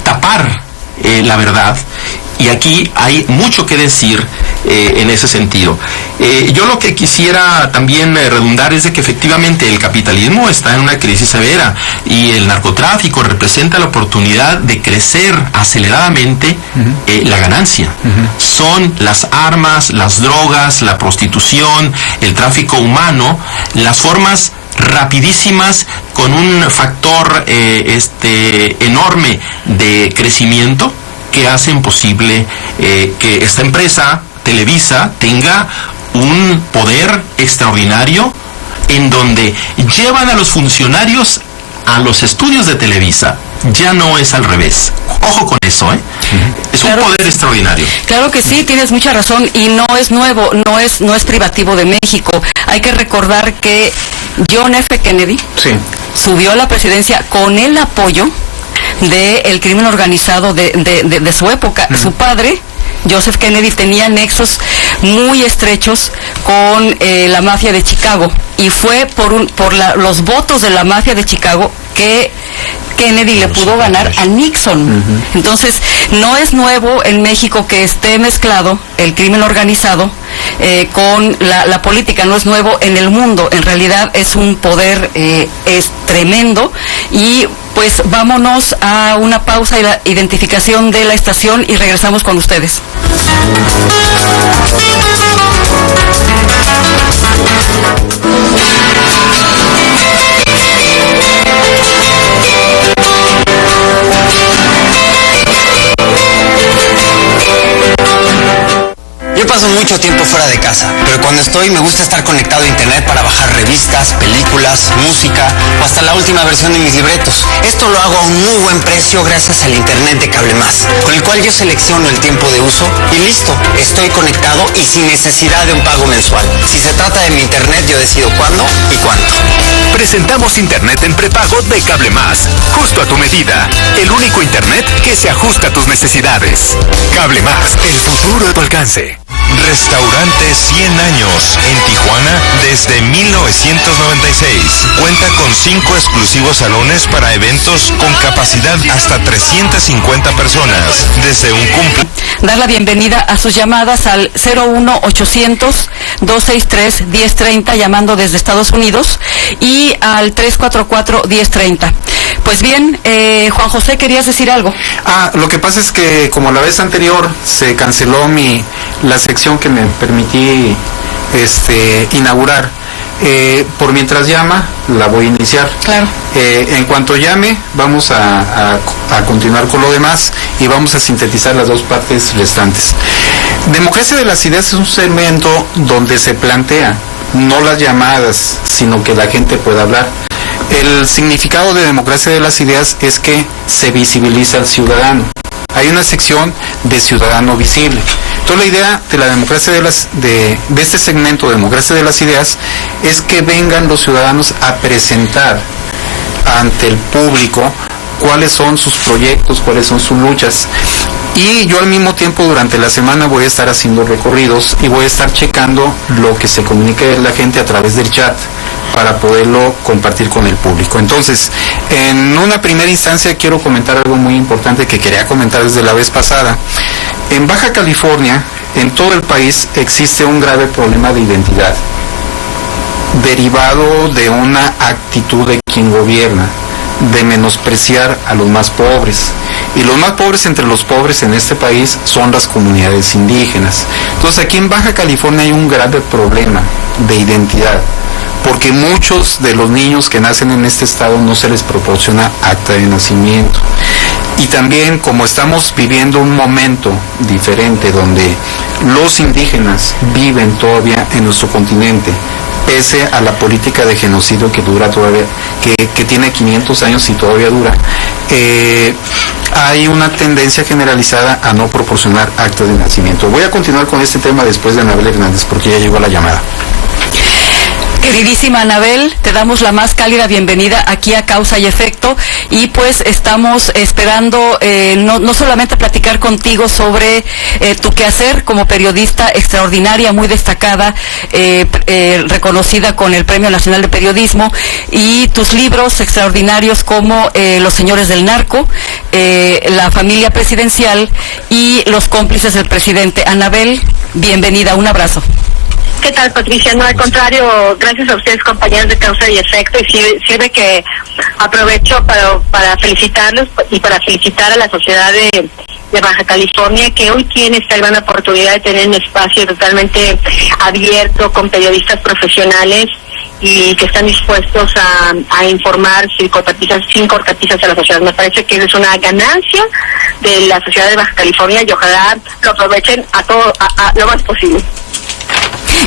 tapar la verdad. Y aquí hay mucho que decir en ese sentido. Yo lo que quisiera también redundar es de que efectivamente el capitalismo está en una crisis severa y el narcotráfico representa la oportunidad de crecer aceleradamente la ganancia. Son las armas, las drogas, la prostitución, el tráfico humano, las formas rapidísimas con un factor enorme de crecimiento que hacen posible que esta empresa, Televisa, tenga un poder extraordinario en donde llevan a los funcionarios a los estudios de Televisa. Ya no es al revés. Ojo con eso, ¿eh? Es un poder extraordinario. Claro que sí, tienes mucha razón, y no es nuevo, no es privativo de México. Hay que recordar que John F. Kennedy subió a la presidencia con el apoyo del crimen organizado de su época. Su padre, Joseph Kennedy, tenía nexos muy estrechos con la mafia de Chicago, y fue por los votos de la mafia de Chicago que Kennedy le pudo ganar a Nixon. Entonces, no es nuevo en México que esté mezclado el crimen organizado con la política, no es nuevo en el mundo. En realidad es un poder es tremendo, y Pues vámonos a una pausa y la identificación de la estación y regresamos con ustedes. Yo paso mucho tiempo fuera de casa, pero cuando estoy me gusta estar conectado a internet para bajar revistas, películas, música o hasta la última versión de mis libretos. Esto lo hago a un muy buen precio gracias al internet de Cable Más, con el cual yo selecciono el tiempo de uso y listo, estoy conectado y sin necesidad de un pago mensual. Si se trata de mi internet, yo decido cuándo y cuánto. Presentamos internet en prepago de Cable Más, justo a tu medida. El único internet que se ajusta a tus necesidades. Cable Más, el futuro a tu alcance. Restaurante 100 años en Tijuana desde 1996. Cuenta con 5 exclusivos salones para eventos con capacidad hasta 350 personas. Desde un cumpleaños. Dar la bienvenida a sus llamadas al 01800-263-1030, llamando desde Estados Unidos, y al 344-1030. Pues bien, Juan José, ¿querías decir algo? Lo que pasa es que como la vez anterior se canceló la sección que me permití inaugurar, por mientras llama, la voy a iniciar. Claro. En cuanto llame, vamos a continuar con lo demás y vamos a sintetizar las dos partes restantes. Democracia de las Ideas es un segmento donde se plantea no las llamadas, sino que la gente pueda hablar. El significado de democracia de las ideas es que se visibiliza al ciudadano. Hay una sección de ciudadano visible. Entonces la idea de la democracia de este segmento, democracia de las ideas, es que vengan los ciudadanos a presentar ante el público cuáles son sus proyectos, cuáles son sus luchas. Y yo al mismo tiempo durante la semana voy a estar haciendo recorridos y voy a estar checando lo que se comunique la gente a través del chat para poderlo compartir con el público. Entonces, en una primera instancia quiero comentar algo muy importante que quería comentar desde la vez pasada. En Baja California, en todo el país, existe un grave problema de identidad, derivado de una actitud de quien gobierna, de menospreciar a los más pobres. Y los más pobres entre los pobres en este país son las comunidades indígenas. Entonces aquí en Baja California hay un grave problema de identidad, porque muchos de los niños que nacen en este estado no se les proporciona acta de nacimiento. Y también, como estamos viviendo un momento diferente donde los indígenas viven todavía en nuestro continente, pese a la política de genocidio que dura todavía, que tiene 500 años y todavía dura, hay una tendencia generalizada a no proporcionar actas de nacimiento. Voy a continuar con este tema después de Anabel Hernández, porque ya llegó la llamada. Queridísima Anabel, te damos la más cálida bienvenida aquí a Causa y Efecto, y pues estamos esperando no solamente platicar contigo sobre tu quehacer como periodista extraordinaria, muy destacada, reconocida con el Premio Nacional de Periodismo, y tus libros extraordinarios como Los Señores del Narco, La Familia Presidencial y Los Cómplices del Presidente. Anabel, bienvenida, un abrazo. ¿Qué tal, Patricia? No, al contrario, gracias a ustedes, compañeros de Causa y Efecto, y sirve que aprovecho para felicitarlos y para felicitar a la sociedad de Baja California, que hoy tiene esta gran oportunidad de tener un espacio totalmente abierto con periodistas profesionales y que están dispuestos a informar sin cortapisas a la sociedad. Me parece que es una ganancia de la sociedad de Baja California y ojalá lo aprovechen a lo más posible.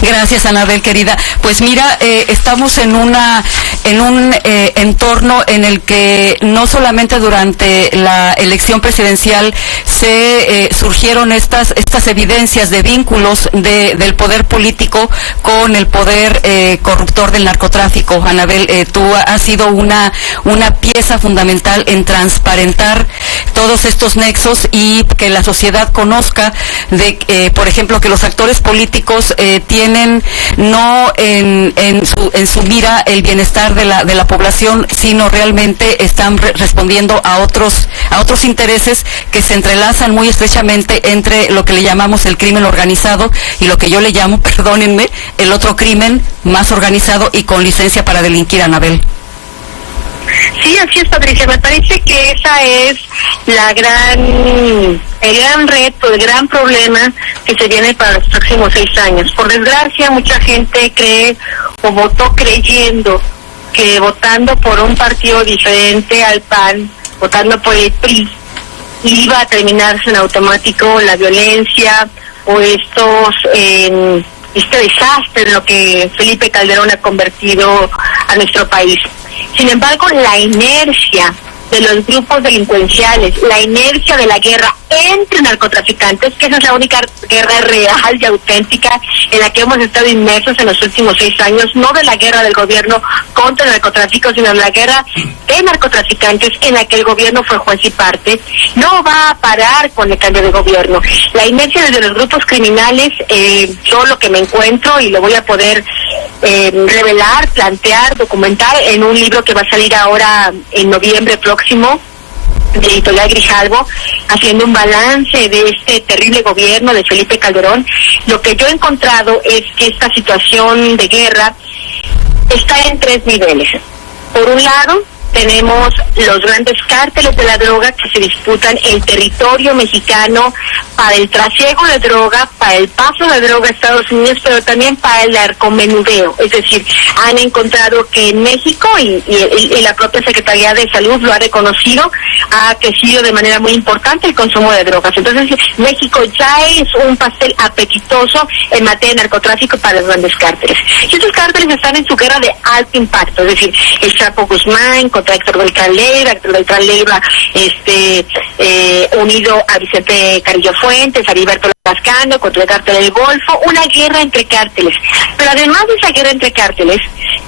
Gracias, Anabel, querida. Pues mira, estamos en un entorno en el que no solamente durante la elección presidencial se surgieron estas evidencias de vínculos del poder político con el poder corruptor del narcotráfico. Anabel, tú has sido una pieza fundamental en transparentar todos estos nexos y que la sociedad conozca de, por ejemplo, que los actores políticos tienen no en su mira el bienestar de la población, sino realmente están respondiendo a otros intereses que se entrelazan muy estrechamente entre lo que le llamamos el crimen organizado y lo que yo le llamo, perdónenme, el otro crimen más organizado y con licencia para delinquir, Anabel. Sí, Sí, así es, Patricia. Me parece que esa es el gran reto, el gran problema que se viene para los próximos 6 años. Por desgracia, mucha gente cree o votó creyendo que votando por un partido diferente al PAN, votando por el PRI, iba a terminarse en automático la violencia o este desastre en lo que Felipe Calderón ha convertido a nuestro país. Sin embargo, la inercia de los grupos delincuenciales, la inercia de la guerra entre narcotraficantes, que esa es la única guerra real y auténtica en la que hemos estado inmersos en los últimos 6 años, no de la guerra del gobierno contra el narcotráfico, sino de la guerra de narcotraficantes en la que el gobierno fue juez y parte, no va a parar con el cambio de gobierno. La inercia desde los grupos criminales, yo lo que me encuentro, y lo voy a poder revelar, plantear, documentar en un libro que va a salir ahora en noviembre próximo, de Editorial Grijalvo, haciendo un balance de este terrible gobierno de Felipe Calderón. Lo que yo he encontrado es que esta situación de guerra está en 3 niveles. Por un lado, tenemos los grandes cárteles de la droga que se disputan el territorio mexicano para el trasiego de droga, para el paso de droga a Estados Unidos, pero también para el narcomenudeo. Es decir, han encontrado que en México, y la propia Secretaría de Salud lo ha reconocido, ha crecido de manera muy importante el consumo de drogas. Entonces, México ya es un pastel apetitoso en materia de narcotráfico para los grandes cárteles. Y estos cárteles están en su guerra de alto impacto, es decir, el Chapo Guzmán contra Héctor Beltrán Leiva, unido a Vicente Carrillo Fuentes, a Heriberto Lascano, contra el cártel del Golfo, una guerra entre cárteles. Pero además de esa guerra entre cárteles,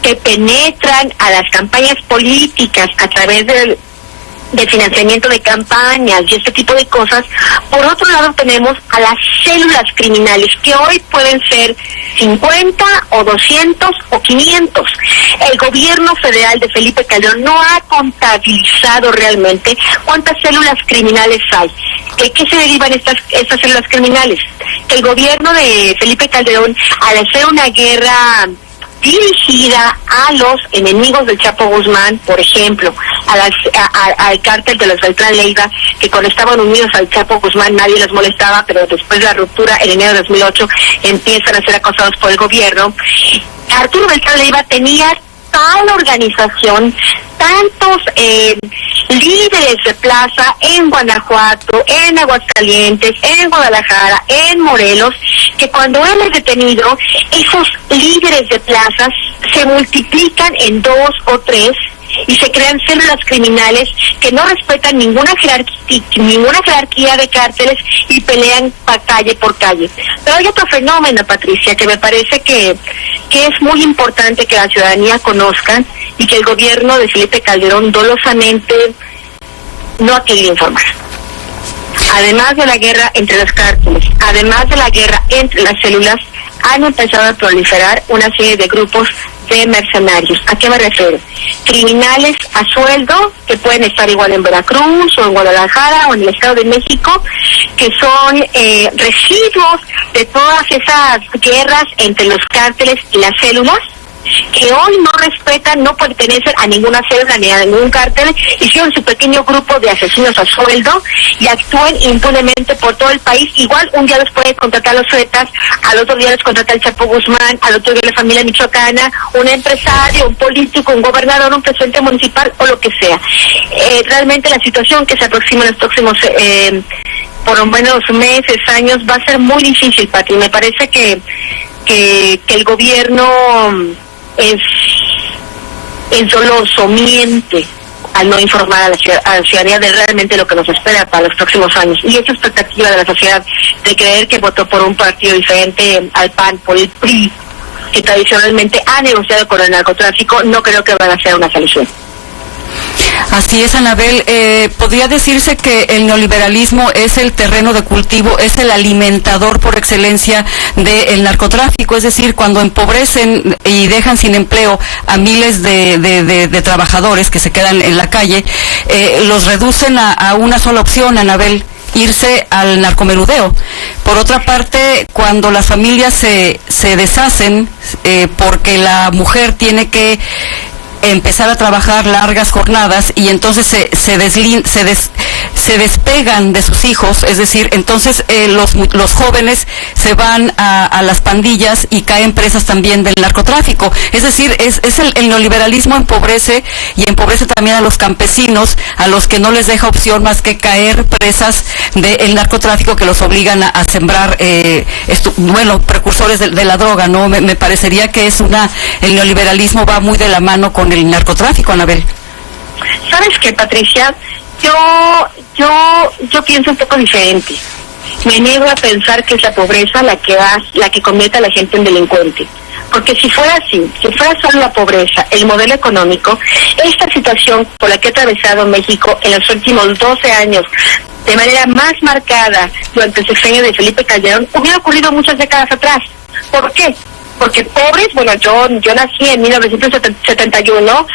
que penetran a las campañas políticas a través de financiamiento de campañas y este tipo de cosas, por otro lado tenemos a las células criminales, que hoy pueden ser 50 o 200 o 500. El gobierno federal de Felipe Calderón no ha contabilizado realmente cuántas células criminales hay. ¿De qué se derivan estas células criminales? Que el gobierno de Felipe Calderón, al hacer una guerra dirigida a los enemigos del Chapo Guzmán, por ejemplo, al cártel de los Beltrán Leiva, que cuando estaban unidos al Chapo Guzmán nadie les molestaba, pero después de la ruptura en enero de 2008 empiezan a ser acosados por el gobierno. Arturo Beltrán Leiva tenía tal organización, tantos líderes de plaza en Guanajuato, en Aguascalientes, en Guadalajara, en Morelos, que cuando él es detenido, esos líderes de plazas se multiplican en 2 o 3 y se crean células criminales que no respetan ninguna jerarquía de cárteles y pelean calle por calle. Pero hay otro fenómeno, Patricia, que me parece que es muy importante que la ciudadanía conozca y que el gobierno de Felipe Calderón dolosamente no ha querido informar. Además de la guerra entre los cárteles, además de la guerra entre las células, han empezado a proliferar una serie de grupos de mercenarios. ¿A qué me refiero? Criminales a sueldo, que pueden estar igual en Veracruz o en Guadalajara o en el Estado de México, que son residuos de todas esas guerras entre los cárteles y las células, que hoy no respetan, no pertenecen a ninguna célula ni a ningún cártel, hicieron su pequeño grupo de asesinos a sueldo y actúan impunemente por todo el país. Igual un día les puede contratar a los Zetas, al otro día les contrata el Chapo Guzmán, al otro día la familia michoacana, un empresario, un político, un gobernador, un presidente municipal o lo que sea. Realmente la situación que se aproxima en los próximos por lo menos meses, años, va a ser muy difícil, Pati. Me parece que el gobierno es doloso, miente al no informar a la ciudadanía de realmente lo que nos espera para los próximos años. Y esa expectativa de la sociedad de creer que votó por un partido diferente al PAN, por el PRI, que tradicionalmente ha negociado con el narcotráfico, no creo que vaya a ser una solución. Así es, Anabel. Podría decirse que el neoliberalismo es el terreno de cultivo, es el alimentador por excelencia del narcotráfico, es decir, cuando empobrecen y dejan sin empleo a miles de trabajadores que se quedan en la calle, los reducen a una sola opción, Anabel: irse al narcomenudeo. Por otra parte, cuando las familias se deshacen porque la mujer tiene que empezar a trabajar largas jornadas y entonces se despegan de sus hijos, es decir, entonces los jóvenes se van a las pandillas y caen presas también del narcotráfico. Es decir, el neoliberalismo empobrece y empobrece también a los campesinos, a los que no les deja opción más que caer presas del narcotráfico, que los obligan a sembrar precursores de la droga, ¿no? Me parecería que el neoliberalismo va muy de la mano con el narcotráfico, Anabel. ¿Sabes qué, Patricia? Yo pienso un poco diferente. Me niego a pensar que es la pobreza la que convierte a la gente en delincuente. Porque si fuera así, si fuera solo la pobreza, el modelo económico, esta situación por la que ha atravesado México en los últimos 12 años, de manera más marcada durante el sexenio de Felipe Calderón, hubiera ocurrido muchas décadas atrás. ¿Por qué? Porque pobres, yo nací en 1971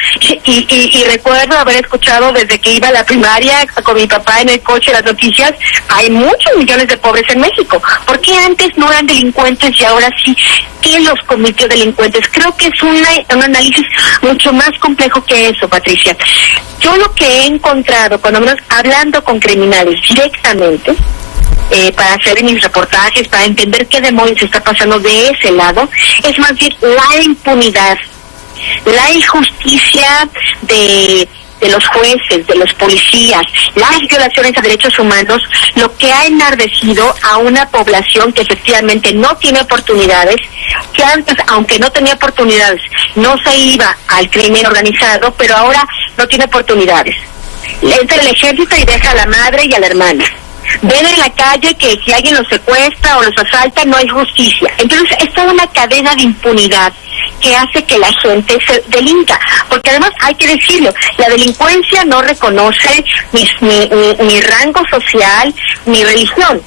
y recuerdo haber escuchado desde que iba a la primaria con mi papá en el coche las noticias, hay muchos millones de pobres en México. ¿Por qué antes no eran delincuentes y ahora sí? ¿Qué los convirtió delincuentes? Creo que es un análisis mucho más complejo que eso, Patricia. Yo lo que he encontrado, cuando menos hablando con criminales directamente, para hacer mis reportajes, para entender qué demonios está pasando de ese lado, es más bien la impunidad, la injusticia de los jueces, de los policías, las violaciones a derechos humanos, lo que ha enardecido a una población que efectivamente no tiene oportunidades, que antes, aunque no tenía oportunidades, no se iba al crimen organizado, pero ahora no tiene oportunidades. Entra el ejército y deja a la madre y a la hermana. Ven en la calle que si alguien los secuestra o los asalta no hay justicia. Entonces es toda una cadena de impunidad que hace que la gente se delinca, porque además hay que decirlo, la delincuencia no reconoce ni rango social ni religión.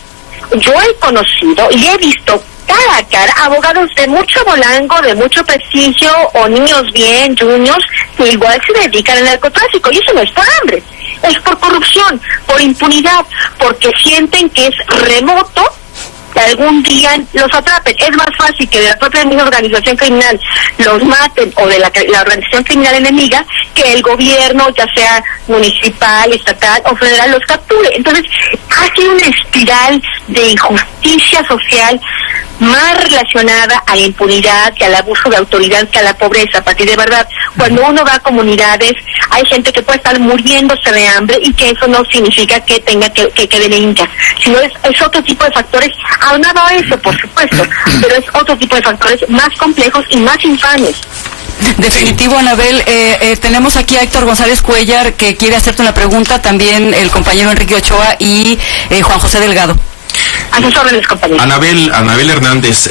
Yo he conocido y he visto cara a cara abogados de mucho volango, de mucho prestigio, o niños bien, juniors, que igual se dedican al narcotráfico, y eso no es por hambre, es por corrupción, por impunidad, porque sienten que es remoto que algún día los atrapen. Es más fácil que de la propia misma organización criminal los maten, o de la organización criminal enemiga, que el gobierno, ya sea municipal, estatal o federal, los capture. Entonces, ha sido una espiral de injusticia social más relacionada a la impunidad, que al abuso de autoridad, que a la pobreza. Para ti, de verdad, cuando uno va a comunidades, hay gente que puede estar muriéndose de hambre, y que eso no significa que tenga que delincar, sino es otro tipo de factores, aunado a eso, por supuesto, pero es otro tipo de factores más complejos y más infames. Definitivo, Anabel. Tenemos aquí a Héctor González Cuellar, que quiere hacerte una pregunta, también el compañero Enrique Ochoa y Juan José Delgado. A sus órdenes, compañero. Anabel Hernández,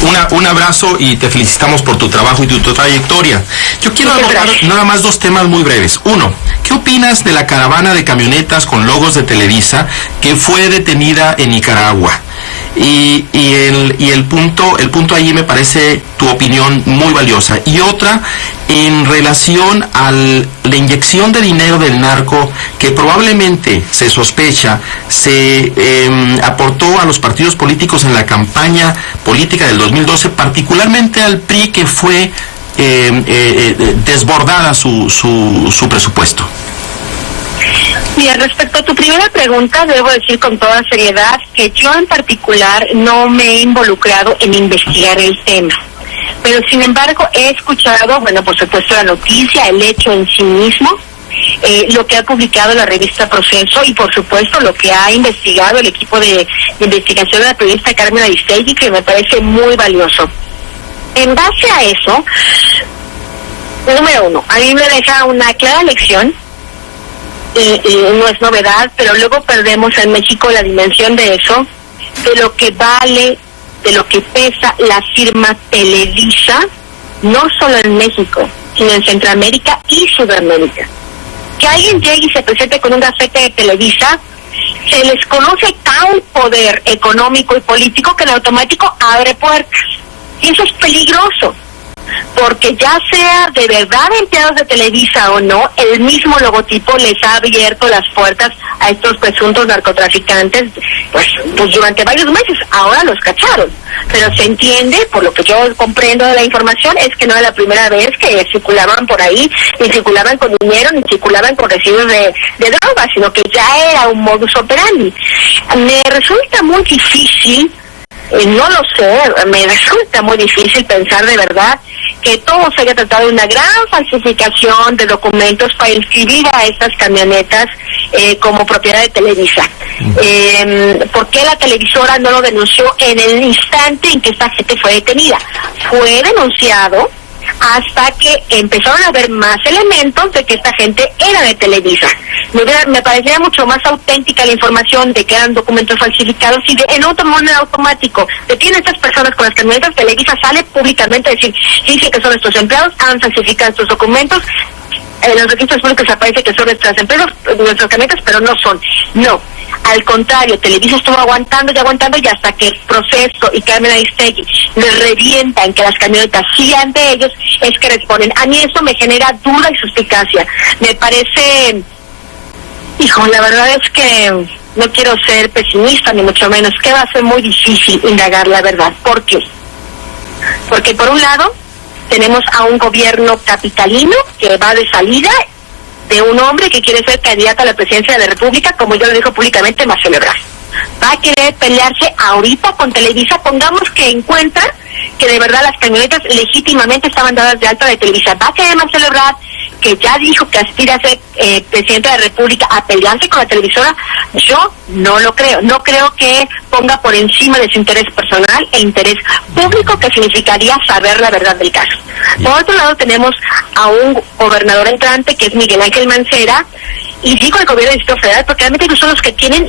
un abrazo y te felicitamos por tu trabajo y tu trayectoria. Yo quiero abordar nada más dos temas muy breves. Uno, ¿qué opinas de la caravana de camionetas con logos de Televisa que fue detenida en Nicaragua? Y el punto ahí me parece tu opinión muy valiosa. Y otra, en relación a la inyección de dinero del narco que probablemente se sospecha se aportó a los partidos políticos en la campaña política del 2012, particularmente al PRI, que fue desbordada su presupuesto. Mira, respecto a tu primera pregunta, debo decir con toda seriedad que yo en particular no me he involucrado en investigar el tema. Pero sin embargo he escuchado, por supuesto, la noticia, el hecho en sí mismo, lo que ha publicado la revista Proceso, y por supuesto lo que ha investigado el equipo de investigación de la periodista Carmen Aristegui, que me parece muy valioso. En base a eso, número uno, a mí me deja una clara lección, y no es novedad, pero luego perdemos en México la dimensión de eso, de lo que vale, de lo que pesa la firma Televisa, no solo en México, sino en Centroamérica y Sudamérica. Que alguien llegue y se presente con un gafete de Televisa, se les conoce tal poder económico y político que en automático abre puertas. Y eso es peligroso, porque ya sea de verdad empleados de Televisa o no, el mismo logotipo les ha abierto las puertas a estos presuntos narcotraficantes, pues durante varios meses. Ahora los cacharon, pero se entiende, por lo que yo comprendo de la información, es que no es la primera vez que circulaban por ahí, ni circulaban con dinero, ni circulaban con residuos de drogas, sino que ya era un modus operandi. Me resulta muy difícil, no lo sé, me resulta muy difícil pensar de verdad que todo se haya tratado de una gran falsificación de documentos para inscribir a estas camionetas como propiedad de Televisa. ¿Por qué la televisora no lo denunció en el instante en que esta gente fue detenida? Fue denunciado hasta que empezaron a haber más elementos de que esta gente era de Televisa. Me parecía mucho más auténtica la información de que eran documentos falsificados y en automático detienen a estas personas con las camionetas. Televisa sale públicamente a decir, dice que son estos empleados, han falsificado estos documentos. En los registros públicos aparece que son nuestras empresas, nuestras camionetas, pero no son. No. Al contrario, Televisa estuvo aguantando y hasta que Proceso y Carmen Aristegui les revientan que las camionetas sigan de ellos, es que responden. A mí eso me genera duda y suspicacia. Me parece, la verdad es que no quiero ser pesimista ni mucho menos, que va a ser muy difícil indagar la verdad. ¿Por qué? Porque por un lado tenemos a un gobierno capitalino que va de salida de un hombre que quiere ser candidato a la presidencia de la República, como yo lo dijo públicamente, Marcelo Ebrard. Va a querer pelearse ahorita con Televisa. Pongamos que encuentra que de verdad las camionetas legítimamente estaban dadas de alta de Televisa. Va a querer Marcelo Ebrard, que ya dijo que aspira a ser presidente de la República, a pelearse con la televisora. Yo no lo creo. No creo que ponga por encima de su interés personal e interés público, que significaría saber la verdad del caso. Por otro lado, tenemos a un gobernador entrante, que es Miguel Ángel Mancera, y digo el gobierno del Distrito Federal porque realmente ellos son los que tienen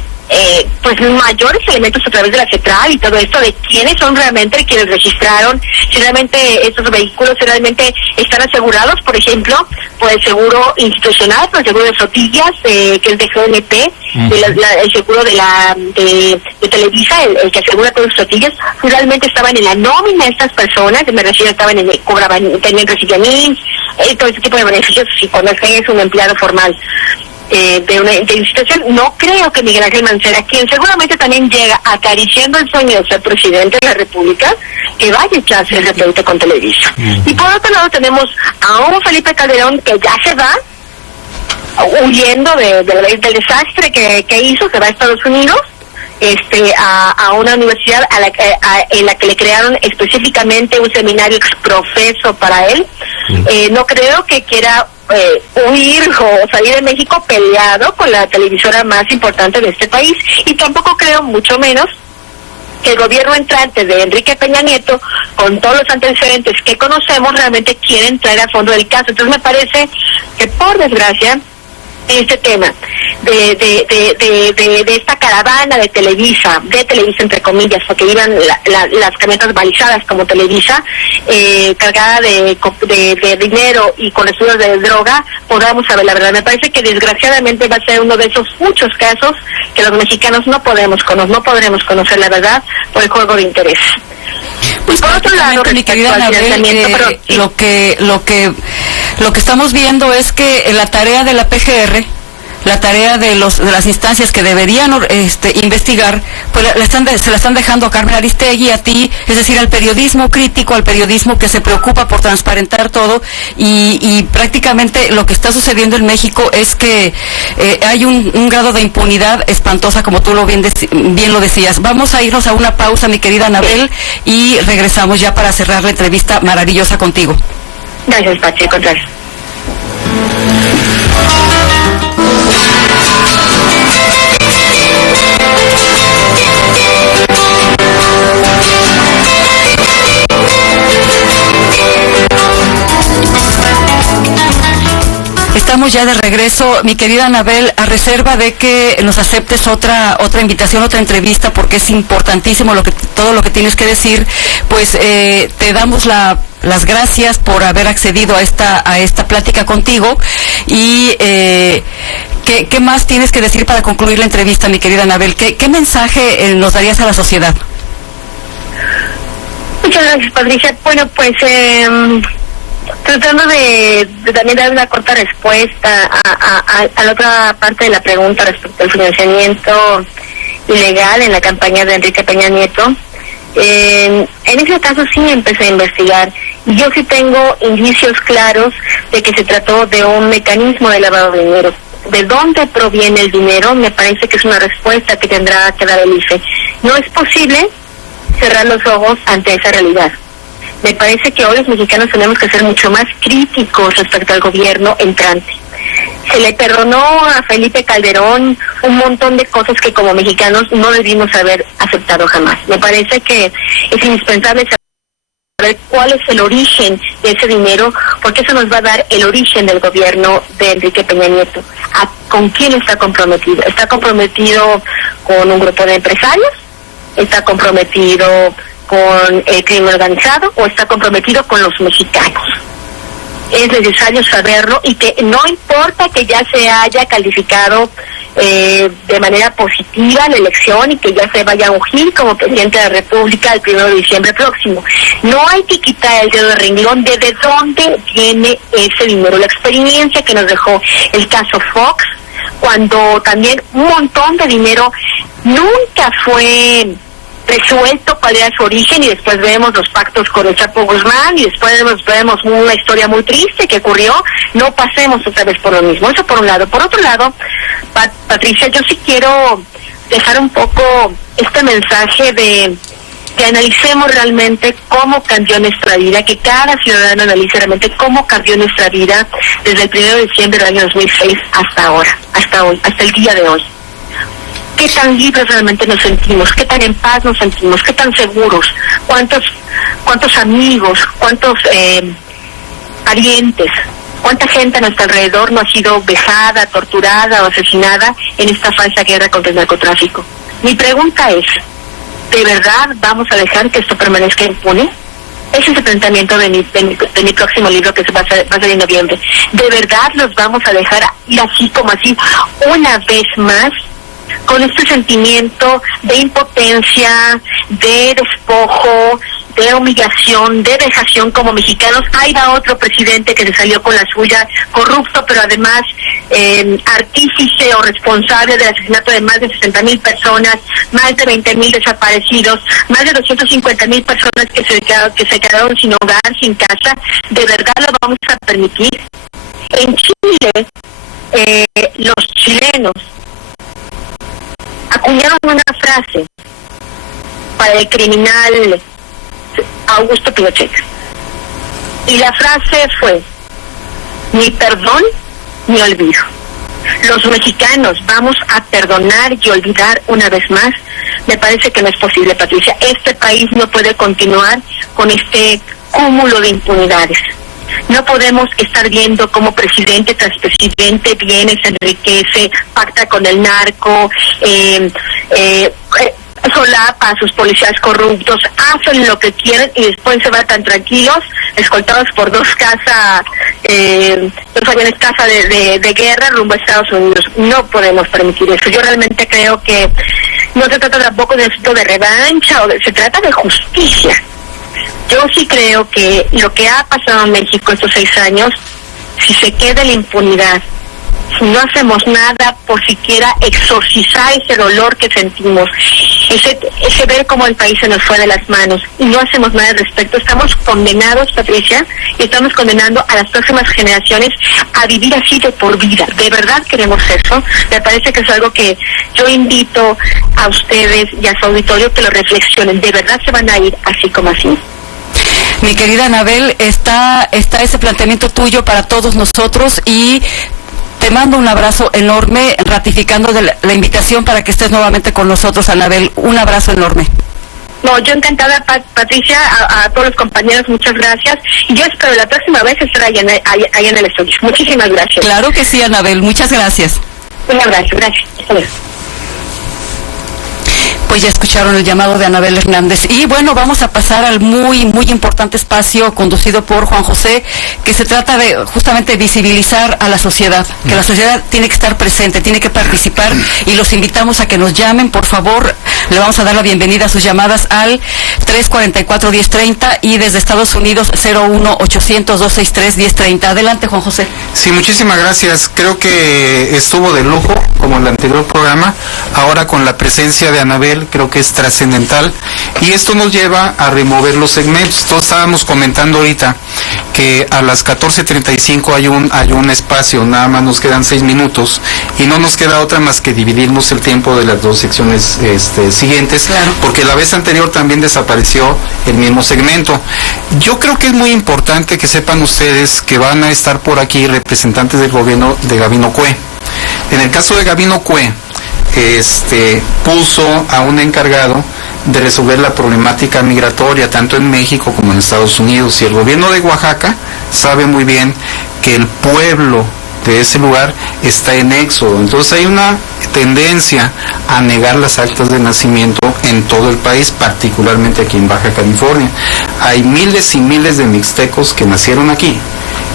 pues mayores elementos a través de la CETRAL y todo esto, de quiénes son realmente quienes registraron, si realmente estos vehículos si realmente están asegurados, por ejemplo, por el seguro institucional, por el seguro de flotillas, que es de GNP, el seguro de Televisa, el que asegura todas las flotillas, realmente estaban en la nómina de estas personas, me refiero, estaban tenían recibimientos, todo ese tipo de beneficios, si cuando es un empleado formal de una institución. No creo que Miguel Ángel Mancera, quien seguramente también llega acariciando el sueño de ser presidente de la República, que vaya a echarse el pleito con Televisa. Y por otro lado tenemos a un Felipe Calderón que ya se va huyendo del desastre que hizo, se va a Estados Unidos, a una universidad en la que le crearon específicamente un seminario exprofeso para él. No creo que quiera huir o salir de México peleado con la televisora más importante de este país, y tampoco creo, mucho menos, que el gobierno entrante de Enrique Peña Nieto, con todos los antecedentes que conocemos, realmente quiere entrar a fondo del caso. Entonces me parece que, por desgracia, este tema de esta caravana de Televisa entre comillas, porque iban las camionetas balizadas como Televisa, cargada de dinero y con estudios de droga, podamos saber la verdad. Me parece que desgraciadamente va a ser uno de esos muchos casos que los mexicanos no podremos conocer la verdad por el juego de interés. Pues por otro lado, mi querida Anabel, lo que estamos viendo es que la tarea de la PGR, la tarea de las instancias que deberían investigar, pues se la están dejando a Carmen Aristegui, a ti, es decir, al periodismo crítico, al periodismo que se preocupa por transparentar todo, y prácticamente lo que está sucediendo en México es que hay un grado de impunidad espantosa, como tú bien lo decías. Vamos a irnos a una pausa, mi querida Anabel, y regresamos ya para cerrar la entrevista maravillosa contigo. Gracias, Pacheco. Gracias. Estamos ya de regreso, mi querida Anabel, a reserva de que nos aceptes otra invitación, otra entrevista, porque es importantísimo todo lo que tienes que decir. Pues te damos las gracias por haber accedido a esta plática contigo, y ¿qué más tienes que decir para concluir la entrevista, mi querida Anabel? ¿Qué mensaje nos darías a la sociedad? Muchas gracias, Patricia. Bueno, pues Tratando de también dar una corta respuesta a la otra parte de la pregunta respecto al financiamiento ilegal en la campaña de Enrique Peña Nieto. En ese caso sí empecé a investigar y yo sí tengo indicios claros de que se trató de un mecanismo de lavado de dinero. ¿De dónde proviene el dinero? Me parece que es una respuesta que tendrá que dar el IFE. No es posible cerrar los ojos ante esa realidad. Me parece que hoy los mexicanos tenemos que ser mucho más críticos respecto al gobierno entrante. Se le perdonó a Felipe Calderón un montón de cosas que como mexicanos no debimos haber aceptado jamás. Me parece que es indispensable saber cuál es el origen de ese dinero, porque eso nos va a dar el origen del gobierno de Enrique Peña Nieto. ¿Con quién está comprometido? ¿Está comprometido con un grupo de empresarios? ¿Está comprometido con el crimen organizado o está comprometido con los mexicanos? Es necesario saberlo y que no importa que ya se haya calificado de manera positiva la elección y que ya se vaya a ungir como presidente de la República el 1 de diciembre próximo. No hay que quitar el dedo del renglón de dónde viene ese dinero. La experiencia que nos dejó el caso Fox, cuando también un montón de dinero nunca fue resuelto cuál era su origen, y después vemos los pactos con el Chapo Guzmán y después vemos una historia muy triste que ocurrió. No pasemos otra vez por lo mismo. Eso por un lado. Por otro lado, Patricia, yo sí quiero dejar un poco este mensaje de que analicemos realmente cómo cambió nuestra vida, que cada ciudadano analice realmente cómo cambió nuestra vida desde el 1 de diciembre del año 2006 hasta ahora, hasta hoy, hasta el día de hoy. ¿Qué tan libres realmente nos sentimos? ¿Qué tan en paz nos sentimos? ¿Qué tan seguros? ¿Cuántos amigos? ¿Cuántos parientes? ¿Cuánta gente a nuestro alrededor no ha sido vejada, torturada o asesinada en esta falsa guerra contra el narcotráfico? Mi pregunta es, ¿de verdad vamos a dejar que esto permanezca impune? Ese es el planteamiento de mi próximo libro, que va a salir en noviembre. ¿De verdad los vamos a dejar ir así como así una vez más? Con este sentimiento de impotencia, de despojo, de humillación, de vejación como mexicanos. Ahí va otro presidente que se salió con la suya, corrupto, pero además artífice o responsable del asesinato de más de 60,000 personas, más de 20,000 desaparecidos, más de 250,000 personas que se quedaron sin hogar, sin casa. ¿De verdad lo vamos a permitir? En Chile, los chilenos acuñaron una frase para el criminal Augusto Pinochet. Y la frase fue: ni perdón ni olvido. Los mexicanos vamos a perdonar y olvidar una vez más. Me parece que no es posible, Patricia. Este país no puede continuar con este cúmulo de impunidades. No podemos estar viendo cómo presidente tras presidente viene, se enriquece, pacta con el narco, solapa a sus policías corruptos, hacen lo que quieren y después se van tan tranquilos, escoltados por dos aviones caza de guerra rumbo a Estados Unidos. No podemos permitir eso. Yo realmente creo que no se trata tampoco de un asunto de revancha, se trata de justicia. Yo sí creo que lo que ha pasado en México estos 6 años, si se queda la impunidad, si no hacemos nada por siquiera exorcizar ese dolor que sentimos, ese ver cómo el país se nos fue de las manos y no hacemos nada al respecto, estamos condenados, Patricia, y estamos condenando a las próximas generaciones a vivir así de por vida. ¿De verdad queremos eso? Me parece que es algo que yo invito a ustedes y a su auditorio que lo reflexionen. ¿De verdad se van a ir así como así? Mi querida Anabel, está ese planteamiento tuyo para todos nosotros y te mando un abrazo enorme, ratificando la invitación para que estés nuevamente con nosotros, Anabel. Un abrazo enorme. No, yo encantada, Patricia, a todos los compañeros, muchas gracias. Y yo espero la próxima vez estar allá en el estudio. Muchísimas gracias. Claro que sí, Anabel, muchas gracias. Un abrazo, gracias. Hasta luego. Pues ya escucharon el llamado de Anabel Hernández. Y bueno, vamos a pasar al muy importante espacio conducido por Juan José, que se trata de justamente visibilizar a la sociedad, que la sociedad tiene que estar presente, tiene que participar, y los invitamos a que nos llamen, por favor, Le vamos a dar la bienvenida a sus llamadas al 344-1030 y desde Estados Unidos 01800-263-1030. Adelante, Juan José. Sí, muchísimas gracias. Creo que estuvo de lujo, como en el anterior programa. Ahora con la presencia de Anabel, creo que es trascendental. Y esto nos lleva a remover los segmentos. Todos estábamos comentando ahorita que a las 14:35 hay un espacio, nada más nos quedan 6 minutos y no nos queda otra más que dividirnos el tiempo de las dos secciones siguientes, claro, porque la vez anterior también desapareció el mismo segmento. Yo creo que es muy importante que sepan ustedes que van a estar por aquí representantes del gobierno de Gabino Cue. En el caso de Gabino Cue, puso a un encargado de resolver la problemática migratoria tanto en México como en Estados Unidos, y el gobierno de Oaxaca sabe muy bien que el pueblo de ese lugar está en éxodo. Entonces hay una tendencia a negar las actas de nacimiento en todo el país, particularmente aquí en Baja California. Hay miles y miles de mixtecos que nacieron aquí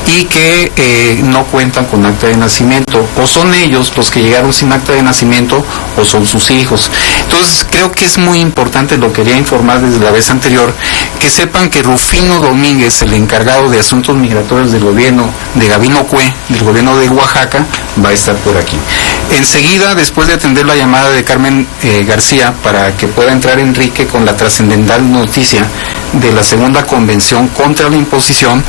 y que no cuentan con acta de nacimiento, o son ellos los que llegaron sin acta de nacimiento o son sus hijos. Entonces creo que es muy importante, lo quería informar desde la vez anterior, que sepan que Rufino Domínguez, el encargado de asuntos migratorios del gobierno de Gabino Cue, del gobierno de Oaxaca, va a estar por aquí. Enseguida, después de atender la llamada de Carmen García, para que pueda entrar Enrique con la trascendental noticia de la segunda convención contra la imposición,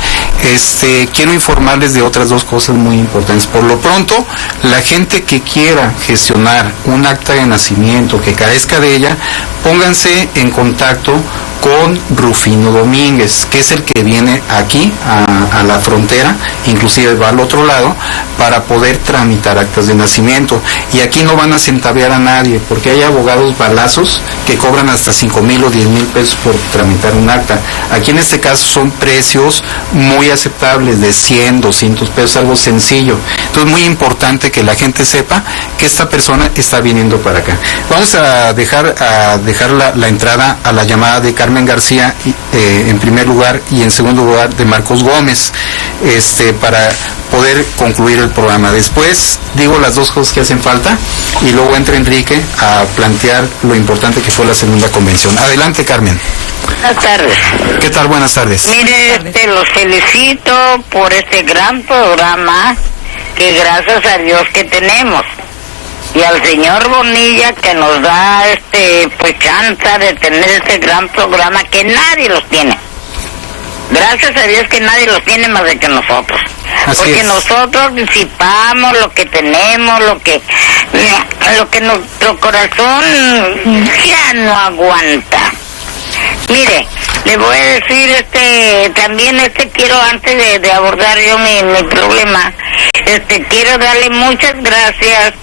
quiero informarles de otras dos cosas muy importantes. Por lo pronto, la gente que quiera gestionar un acta de nacimiento, que carezca de ella, pónganse en contacto con Rufino Domínguez, que es el que viene aquí a la frontera, inclusive va al otro lado, para poder tramitar actas de nacimiento. Y aquí no van a centavear a nadie, porque hay abogados balazos que cobran hasta 5,000 o 10,000 pesos por tramitar un acta. Aquí en este caso son precios muy aceptables, de 100, 200 pesos, algo sencillo. Entonces muy importante que la gente sepa que esta persona está viniendo para acá. Vamos a dejar la entrada a la llamada de Carmen García en primer lugar, y en segundo lugar de Marcos Gómez, para poder concluir el programa. Después digo las dos cosas que hacen falta y luego entra Enrique a plantear lo importante que fue la segunda convención. Adelante, Carmen. Buenas tardes. ¿Qué tal? Buenas tardes. Mire, los felicito por este gran programa que gracias a Dios que tenemos, y al señor Bonilla que nos da pues chance de tener este gran programa que nadie los tiene. Gracias a Dios que nadie los tiene más de que nosotros. Porque nosotros disipamos lo que tenemos, lo que nuestro corazón ya no aguanta. Mire, le voy a decir también quiero, antes de abordar yo mi problema, quiero darle muchas gracias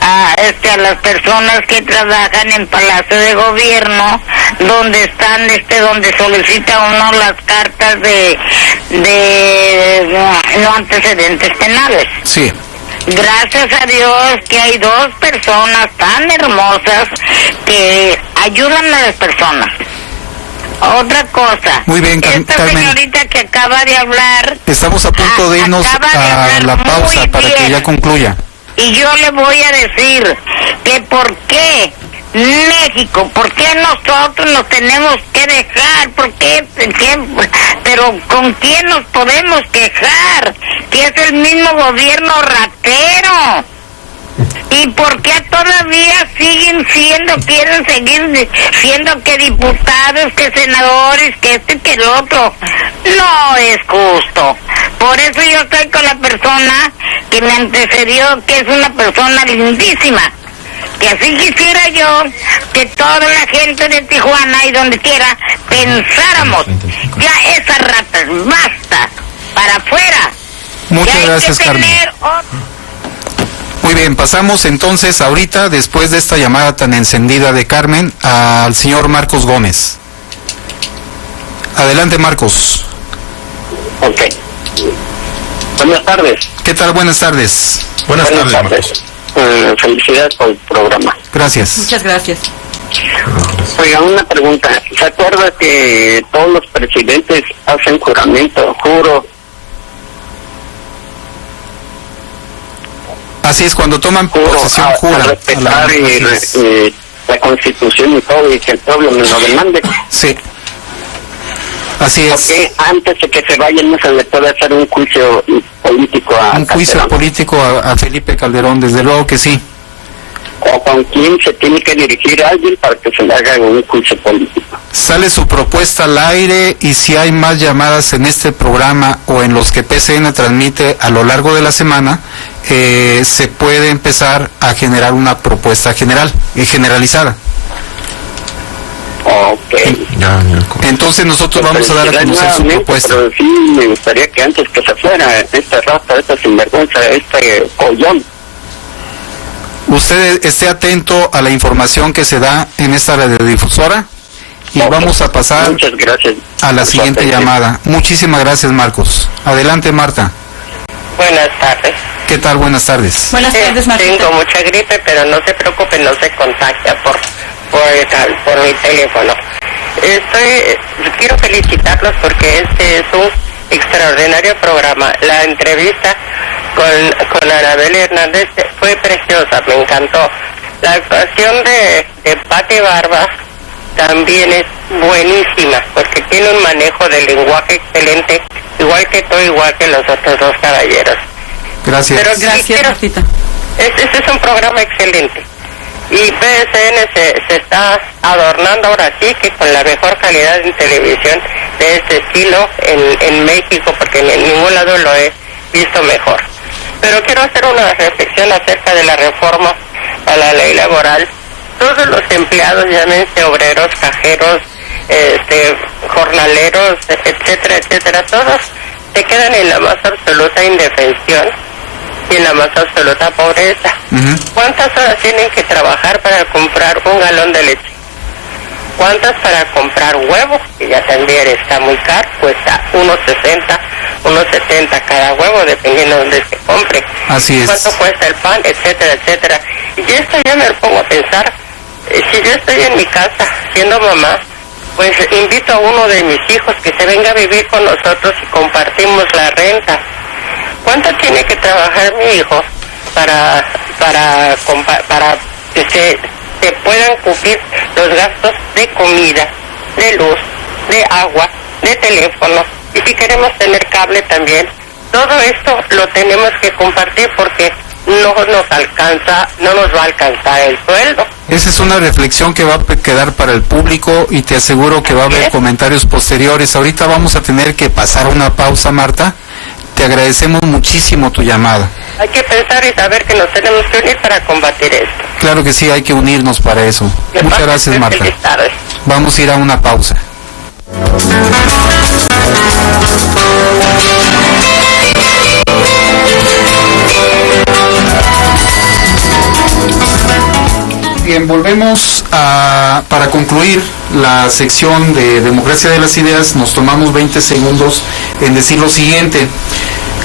a las personas que trabajan en Palacio de Gobierno, donde están donde solicita uno las cartas de no antecedentes penales. Sí. Gracias a Dios que hay dos personas tan hermosas que ayudan a las personas. Otra cosa. Muy bien, esta señorita que acaba de hablar. Estamos a punto de irnos a la pausa para que ya concluya. Y yo le voy a decir que por qué México, por qué nosotros nos tenemos que dejar, pero ¿con quién nos podemos quejar? Que es el mismo gobierno ratero. ¿Y por qué todavía quieren seguir siendo que diputados, que senadores, que que el otro? No es justo. Por eso yo estoy con la persona que me antecedió, que es una persona lindísima. Que así quisiera yo que toda la gente de Tijuana y donde quiera pensáramos, ya esas ratas, basta, para afuera. Muchas gracias, Carmen. Muy bien, pasamos entonces ahorita, después de esta llamada tan encendida de Carmen, al señor Marcos Gómez. Adelante, Marcos. Ok. Buenas tardes. ¿Qué tal? Buenas tardes. Buenas tardes, Marcos. Felicidades por el programa. Gracias. Muchas gracias. Oiga, una pregunta. ¿Se acuerda que todos los presidentes hacen juramento, juro? Así es, cuando toman posesión juran. A respetar la Constitución y todo, y que el pueblo me lo demande. Sí. Así es. Porque antes de que se vayan no se le puede hacer un juicio político a Un juicio Calderón. político a Felipe Calderón, desde luego que sí. O con quién se tiene que dirigir a alguien para que se le haga un juicio político. Sale su propuesta al aire y si hay más llamadas en este programa o en los que PCN transmite a lo largo de la semana, se puede empezar a generar una propuesta generalizada. Ok. Entonces nosotros vamos a dar a conocer su propuesta. Pero sí me gustaría que antes que se fuera esta raza, esta sinvergüenza, este collón. Usted esté atento a la información que se da en esta radiodifusora y vamos a pasar Muchas gracias a la siguiente llamada. Muchísimas gracias, Marcos. Adelante, Marta. Buenas tardes. ¿Qué tal? Buenas tardes. Buenas tardes, Marta. Tengo mucha gripe, pero no se preocupe, no se contagia por mi teléfono. Quiero felicitarlos porque este es un extraordinario programa. La entrevista con Anabel Hernández fue preciosa, me encantó. La actuación de Pati Barba también es buenísima, porque tiene un manejo del lenguaje excelente, igual que tú, igual que los otros dos caballeros. Gracias. Pero gracias, Martita. Este es un programa excelente. Y PSN se está adornando ahora sí que con la mejor calidad en televisión de este estilo en México, porque en ningún lado lo he visto mejor. Pero quiero hacer una reflexión acerca de la reforma a la ley laboral. Todos los empleados, llámense obreros, cajeros, jornaleros, etcétera, etcétera, todos se quedan en la más absoluta indefensión y en la más absoluta pobreza. ¿Cuántas horas tienen que trabajar para comprar un galón de leche? ¿Cuántas para comprar huevo? Que ya también está muy caro, cuesta 1.60, 1.70 cada huevo, dependiendo de donde se compre. Así es. ¿Cuánto cuesta el pan? Etcétera, etcétera. Y esto ya me lo pongo a pensar. Si yo estoy en mi casa siendo mamá, pues invito a uno de mis hijos que se venga a vivir con nosotros y compartimos la renta. ¿Cuánto tiene que trabajar mi hijo para que se puedan cubrir los gastos de comida, de luz, de agua, de teléfono? Y si queremos tener cable también, todo esto lo tenemos que compartir porque no nos va a alcanzar el sueldo. Esa es una reflexión que va a quedar para el público y te aseguro que va a haber comentarios posteriores. Ahorita vamos a tener que pasar una pausa, Marta. Te agradecemos muchísimo tu llamada. Hay que pensar y saber que nos tenemos que unir para combatir esto. Claro que sí, hay que unirnos para eso. Muchas gracias, Marta. Feliz tarde. Vamos a ir a una pausa. Bien, volvemos para concluir la sección de Democracia de las Ideas. Nos tomamos 20 segundos en decir lo siguiente.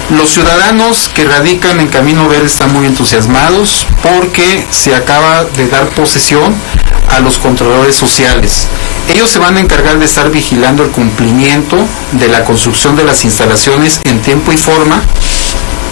Los ciudadanos que radican en Camino Verde están muy entusiasmados porque se acaba de dar posesión a los controladores sociales. Ellos se van a encargar de estar vigilando el cumplimiento de la construcción de las instalaciones en tiempo y forma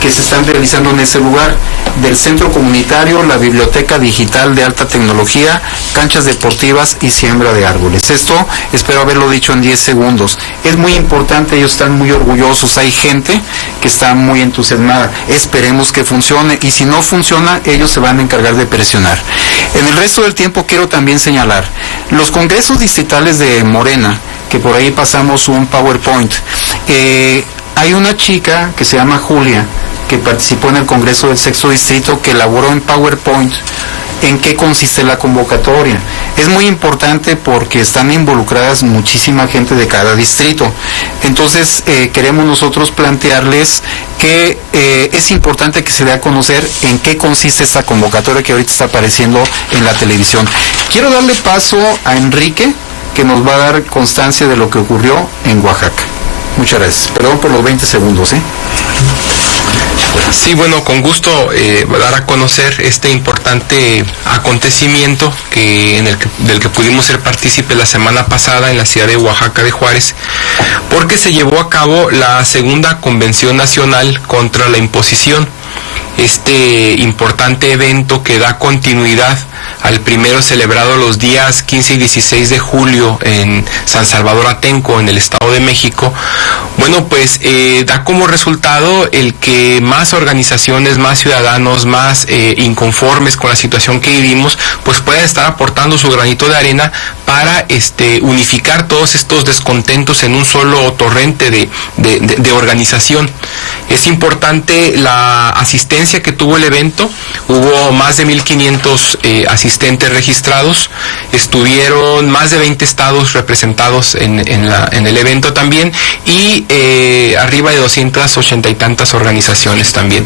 que se están realizando en ese lugar, del centro comunitario, la biblioteca digital de alta tecnología, canchas deportivas y siembra de árboles. Esto espero haberlo dicho en 10 segundos. Es muy importante, ellos están muy orgullosos, hay gente que está muy entusiasmada. Esperemos que funcione y si no funciona, ellos se van a encargar de presionar. En el resto del tiempo quiero también señalar, los congresos distritales de Morena, que por ahí pasamos un PowerPoint, hay una chica que se llama Julia, que participó en el Congreso del Sexto Distrito, que elaboró en PowerPoint en qué consiste la convocatoria. Es muy importante porque están involucradas muchísima gente de cada distrito. Entonces, queremos nosotros plantearles que es importante que se dé a conocer en qué consiste esta convocatoria que ahorita está apareciendo en la televisión. Quiero darle paso a Enrique, que nos va a dar constancia de lo que ocurrió en Oaxaca. Muchas gracias. Perdón por los 20 segundos, Sí, bueno, con gusto dar a conocer este importante acontecimiento del que pudimos ser partícipes la semana pasada en la ciudad de Oaxaca de Juárez, porque se llevó a cabo la segunda Convención Nacional contra la Imposición, este importante evento que da continuidad al primero celebrado los días 15 y 16 de julio en San Salvador Atenco, en el Estado de México, bueno, pues da como resultado el que más organizaciones, más ciudadanos, más inconformes con la situación que vivimos, pues puedan estar aportando su granito de arena para unificar todos estos descontentos en un solo torrente de organización. Es importante la asistencia que tuvo el evento. Hubo más de 1,500 asistentes registrados, estuvieron más de 20 estados representados en el evento también, y arriba de 280 y tantas organizaciones también.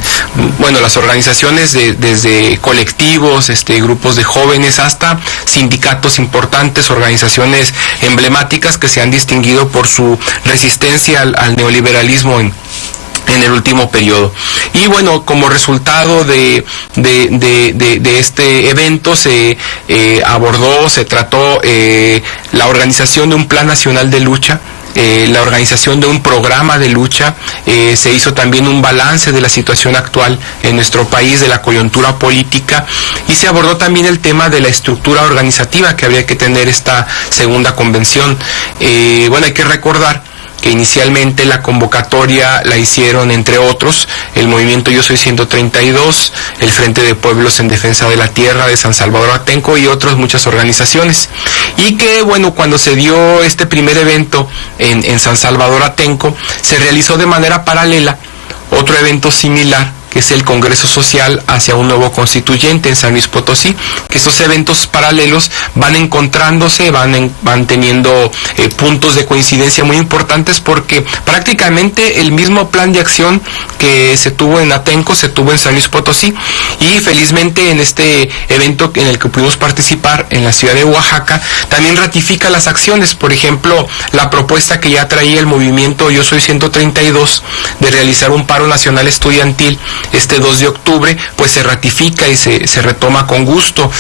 Bueno, las organizaciones desde colectivos, grupos de jóvenes, hasta sindicatos importantes, organizaciones emblemáticas que se han distinguido por su resistencia al neoliberalismo en el último periodo. Y bueno, como resultado de este evento se trató la organización de un plan nacional de lucha, la organización de un programa de lucha, se hizo también un balance de la situación actual en nuestro país, de la coyuntura política, y se abordó también el tema de la estructura organizativa que habría que tener esta segunda convención. Bueno, hay que recordar que inicialmente la convocatoria la hicieron, entre otros, el movimiento Yo Soy 132, el Frente de Pueblos en Defensa de la Tierra de San Salvador Atenco y otras muchas organizaciones. Y que, bueno, cuando se dio este primer evento en San Salvador Atenco, se realizó de manera paralela otro evento similar, que es el Congreso Social hacia un nuevo constituyente en San Luis Potosí, que estos eventos paralelos van encontrándose, van teniendo puntos de coincidencia muy importantes, porque prácticamente el mismo plan de acción que se tuvo en Atenco se tuvo en San Luis Potosí, y felizmente en este evento en el que pudimos participar en la ciudad de Oaxaca, también ratifica las acciones. Por ejemplo, la propuesta que ya traía el movimiento Yo Soy 132 de realizar un paro nacional estudiantil este 2 de octubre, pues se ratifica y se retoma con gusto.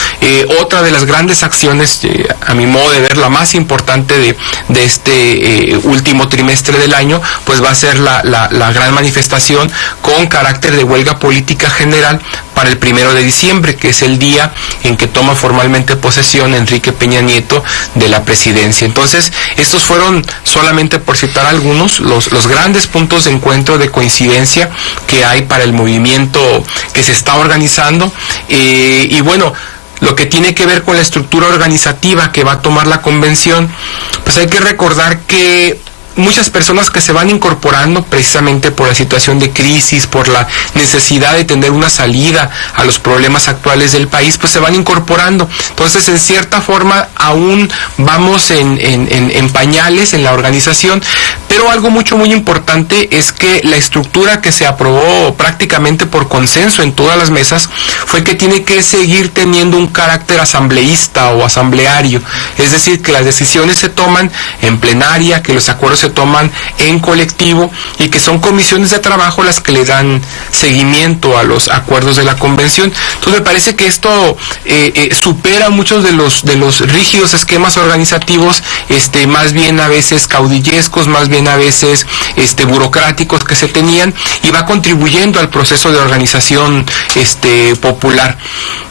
Otra de las grandes acciones, a mi modo de ver, la más importante de este último trimestre del año, pues va a ser la gran manifestación con carácter de huelga política general para el 1 de diciembre, que es el día en que toma formalmente posesión Enrique Peña Nieto de la presidencia. Entonces, estos fueron, solamente por citar algunos, los grandes puntos de encuentro, de coincidencia que hay para el movimiento que se está organizando. Y bueno, lo que tiene que ver con la estructura organizativa que va a tomar la convención, pues hay que recordar que muchas personas que se van incorporando precisamente por la situación de crisis, por la necesidad de tener una salida a los problemas actuales del país, pues se van incorporando. Entonces, en cierta forma, aún vamos en pañales en la organización, pero algo muy importante es que la estructura que se aprobó prácticamente por consenso en todas las mesas fue que tiene que seguir teniendo un carácter asambleísta o asambleario, es decir, que las decisiones se toman en plenaria, que los acuerdos se toman en colectivo, y que son comisiones de trabajo las que le dan seguimiento a los acuerdos de la convención. Entonces me parece que esto supera muchos de los rígidos esquemas organizativos, más bien a veces caudillescos, más bien a veces burocráticos que se tenían, y va contribuyendo al proceso de organización popular.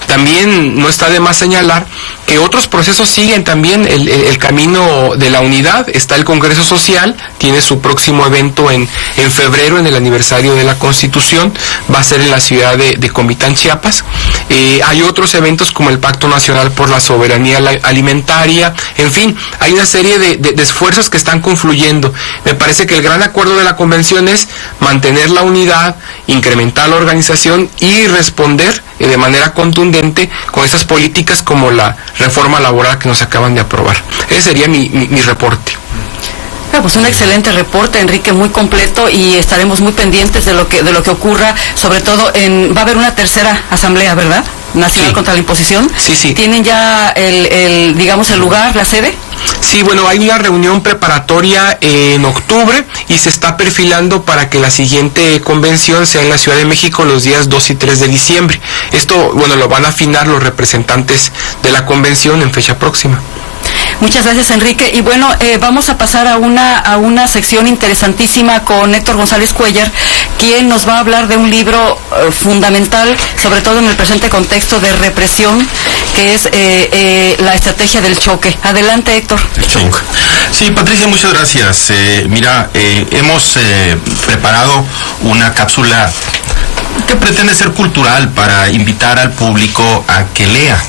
También no está de más señalar que otros procesos siguen también el camino de la unidad. Está el Congreso Social, tiene su próximo evento en febrero, en el aniversario de la Constitución, va a ser en la ciudad de Comitán, Chiapas. Hay otros eventos como el Pacto Nacional por la Soberanía Alimentaria. En fin, hay una serie de esfuerzos que están confluyendo. Me parece que el gran acuerdo de la convención es mantener la unidad, incrementar la organización y responder de manera contundente con esas políticas como la reforma laboral que nos acaban de aprobar. Ese sería mi reporte. Pues un excelente reporte, Enrique, muy completo, y estaremos muy pendientes de lo que ocurra, sobre todo va a haber una tercera asamblea, ¿verdad? Nacional contra la imposición. Sí. ¿Tienen ya el lugar, la sede? Sí, bueno, hay una reunión preparatoria en octubre y se está perfilando para que la siguiente convención sea en la Ciudad de México los días 2 y 3 de diciembre. Esto, bueno, lo van a afinar los representantes de la convención en fecha próxima. Muchas gracias, Enrique. Y bueno, vamos a pasar a una sección interesantísima con Héctor González Cuellar, quien nos va a hablar de un libro fundamental, sobre todo en el presente contexto de represión, que es la estrategia del choque. Adelante, Héctor. El choque. Sí, Patricia, muchas gracias. Mira, hemos preparado una cápsula que pretende ser cultural para invitar al público a que lea,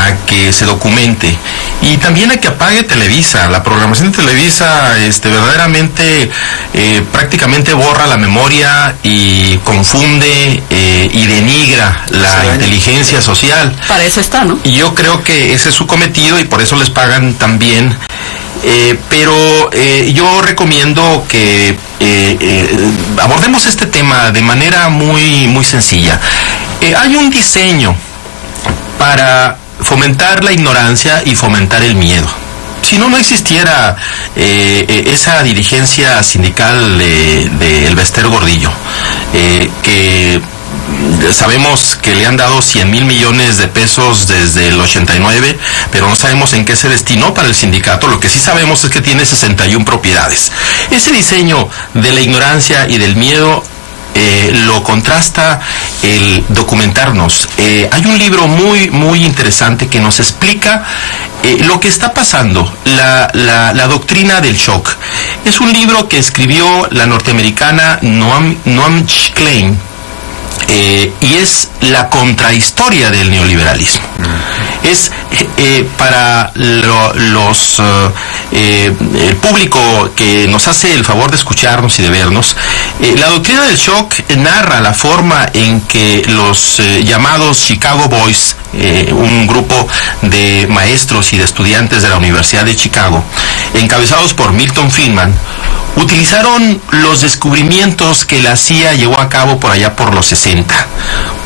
a que se documente y también a que apague Televisa. La programación de Televisa verdaderamente prácticamente borra la memoria y confunde y denigra la inteligencia social. Para eso está, ¿no? Y yo creo que ese es su cometido y por eso les pagan tan bien. Pero yo recomiendo que abordemos este tema de manera muy, muy sencilla. Hay un diseño para fomentar la ignorancia y fomentar el miedo. Si no existiera esa dirigencia sindical de Elbester Gordillo, que sabemos que le han dado 100,000 millones de pesos desde el 89, pero no sabemos en qué se destinó para el sindicato. Lo que sí sabemos es que tiene 61 propiedades. Ese diseño de la ignorancia y del miedo lo contrasta el documentarnos. Hay un libro muy, muy interesante que nos explica lo que está pasando, la doctrina del shock. Es un libro que escribió la norteamericana Noam Klein, y es la contrahistoria del neoliberalismo. Es para el público que nos hace el favor de escucharnos y de vernos, la doctrina del shock narra la forma en que los llamados Chicago Boys, un grupo de maestros y de estudiantes de la Universidad de Chicago, encabezados por Milton Friedman, utilizaron los descubrimientos que la CIA llevó a cabo por allá por los 60.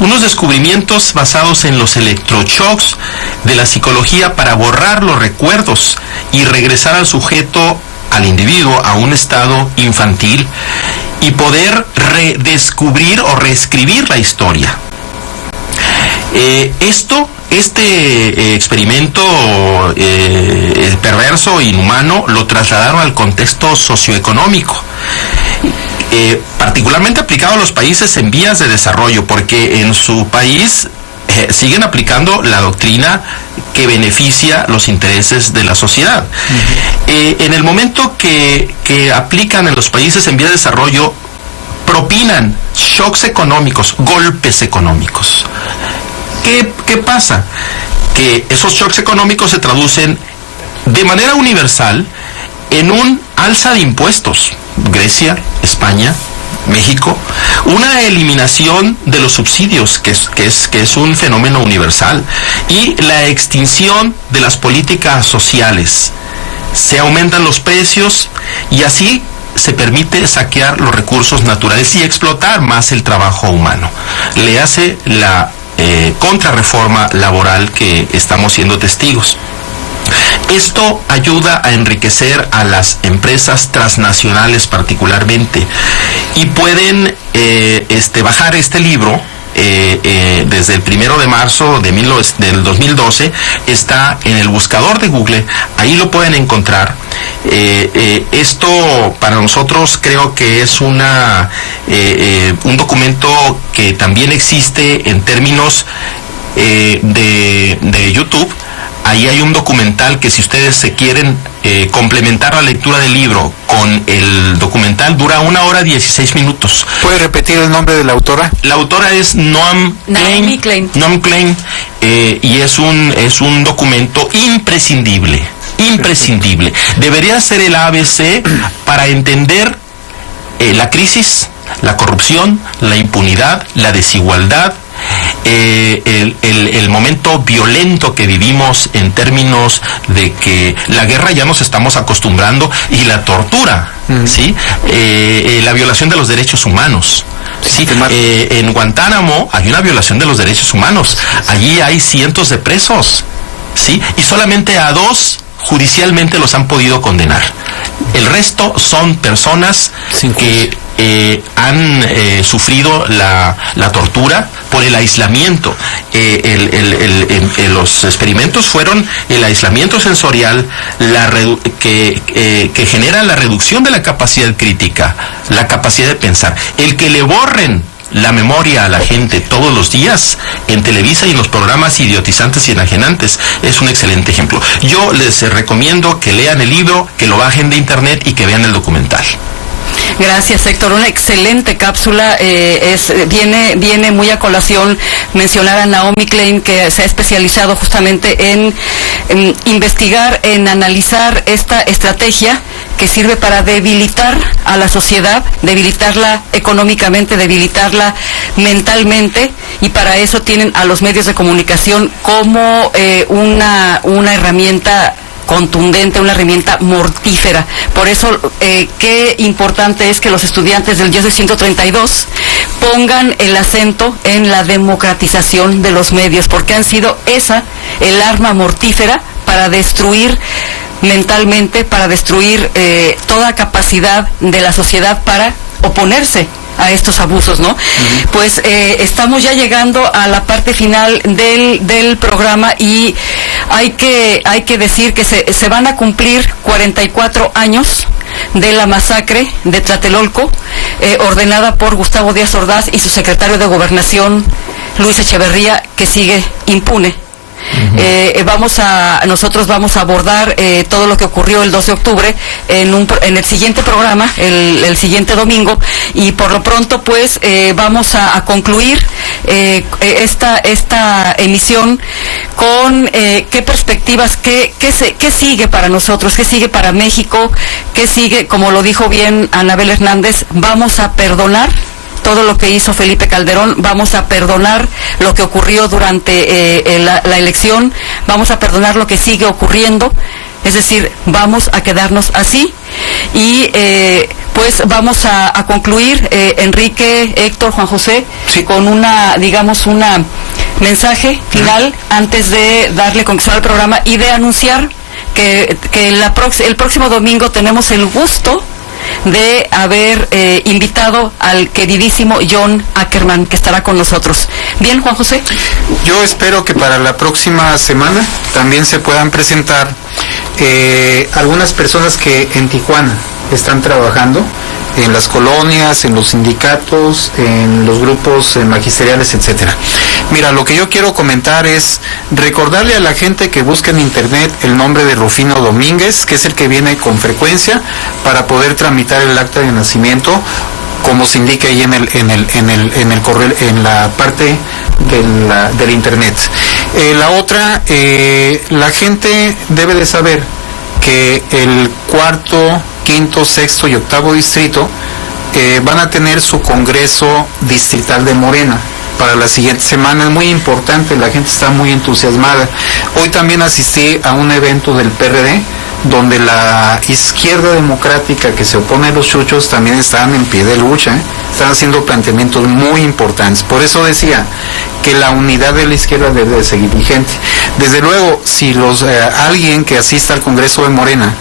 Unos descubrimientos basados en los electroshocks de la psicología para borrar los recuerdos y regresar al sujeto, al individuo, a un estado infantil y poder redescubrir o reescribir la historia. Este experimento perverso e inhumano lo trasladaron al contexto socioeconómico, particularmente aplicado a los países en vías de desarrollo, porque en su país siguen aplicando la doctrina que beneficia los intereses de la sociedad. En el momento que aplican en los países en vías de desarrollo, propinan shocks económicos, golpes económicos. ¿Qué pasa? Que esos shocks económicos se traducen de manera universal en un alza de impuestos. Grecia, España, México, una eliminación de los subsidios, que es un fenómeno universal, y la extinción de las políticas sociales. Se aumentan los precios y así se permite saquear los recursos naturales y explotar más el trabajo humano. Le hace la contrarreforma laboral que estamos siendo testigos. Esto ayuda a enriquecer a las empresas transnacionales particularmente, y pueden bajar este libro desde el 1 de marzo del 2012. Está en el buscador de Google, ahí lo pueden encontrar. Esto para nosotros creo que es un documento que también existe en términos de YouTube. Ahí hay un documental que, si ustedes se quieren complementar la lectura del libro con el documental, dura 1 hora 16 minutos. ¿Puede repetir el nombre de la autora? La autora es Noam Klein. Noam Klein, y es un documento imprescindible. Debería ser el ABC para entender la crisis, la corrupción, la impunidad, la desigualdad, el momento violento que vivimos en términos de que la guerra ya nos estamos acostumbrando, y la tortura, ¿sí? La violación de los derechos humanos. Sí, en Guantánamo hay una violación de los derechos humanos. Allí hay cientos de presos, ¿sí? Y solamente a 2 judicialmente los han podido condenar. El resto son personas que han sufrido la tortura por el aislamiento. Los experimentos fueron el aislamiento sensorial que genera la reducción de la capacidad crítica, la capacidad de pensar. El que le borren la memoria a la gente todos los días en Televisa y en los programas idiotizantes y enajenantes es un excelente ejemplo. Yo les recomiendo que lean el libro, que lo bajen de internet y que vean el documental. Gracias, Héctor. Una excelente cápsula. Viene muy a colación mencionar a Naomi Klein, que se ha especializado justamente en investigar, en analizar esta estrategia que sirve para debilitar a la sociedad, debilitarla económicamente, debilitarla mentalmente, y para eso tienen a los medios de comunicación como una herramienta contundente, una herramienta mortífera. Por eso, qué importante es que los estudiantes del Yo Soy 132 pongan el acento en la democratización de los medios, porque han sido el arma mortífera para destruir mentalmente, para destruir toda capacidad de la sociedad para oponerse a estos abusos, ¿no? Pues estamos ya llegando a la parte final del programa, y hay que decir que se van a cumplir 44 años de la masacre de Tlatelolco, ordenada por Gustavo Díaz Ordaz y su secretario de Gobernación, Luis Echeverría, que sigue impune. Nosotros vamos a abordar todo lo que ocurrió el 2 de octubre en el siguiente programa, el siguiente domingo, y por lo pronto pues vamos a concluir esta emisión con qué perspectivas, qué sigue para nosotros, qué sigue para México, qué sigue, como lo dijo bien Anabel Hernández. Vamos a perdonar todo lo que hizo Felipe Calderón, vamos a perdonar lo que ocurrió durante la elección, vamos a perdonar lo que sigue ocurriendo, es decir, vamos a quedarnos así, y pues vamos a concluir, Enrique, Héctor, Juan José, sí, con un mensaje final antes de darle conclusión al programa y de anunciar que el próximo domingo tenemos el gusto de haber invitado al queridísimo John Ackerman, que estará con nosotros. Bien, Juan José. Yo espero que para la próxima semana también se puedan presentar algunas personas que en Tijuana están trabajando en las colonias, en los sindicatos, en los grupos magisteriales, etcétera. Mira, lo que yo quiero comentar es recordarle a la gente que busque en internet el nombre de Rufino Domínguez, que es el que viene con frecuencia para poder tramitar el acta de nacimiento, como se indica ahí en el correo, en la parte del internet. La otra, la gente debe de saber que el cuarto, quinto, sexto y octavo distrito van a tener su congreso distrital de Morena para la siguiente semana. Es muy importante, la gente está muy entusiasmada. Hoy también asistí a un evento del PRD donde la izquierda democrática que se opone a los chuchos también están en pie de lucha, están haciendo planteamientos muy importantes. Por eso decía que la unidad de la izquierda debe de seguir vigente. Desde luego, si alguien que asista al Congreso de Morena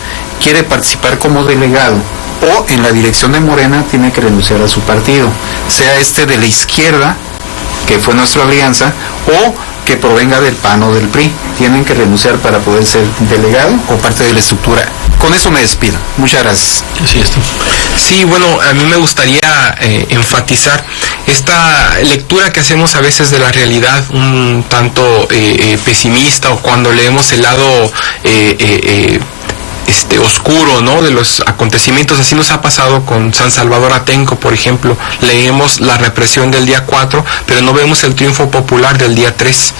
quiere participar como delegado o en la dirección de Morena, tiene que renunciar a su partido, sea de la izquierda, que fue nuestra alianza, o que provenga del PAN o del PRI. Tienen que renunciar para poder ser delegado o parte de la estructura. Con eso me despido. Muchas gracias. Sí, bueno, a mí me gustaría enfatizar esta lectura que hacemos a veces de la realidad un tanto pesimista, o cuando leemos el lado oscuro, ¿no?, de los acontecimientos. Así nos ha pasado con San Salvador Atenco, por ejemplo. Leemos la represión del día 4, pero no vemos el triunfo popular del día 3.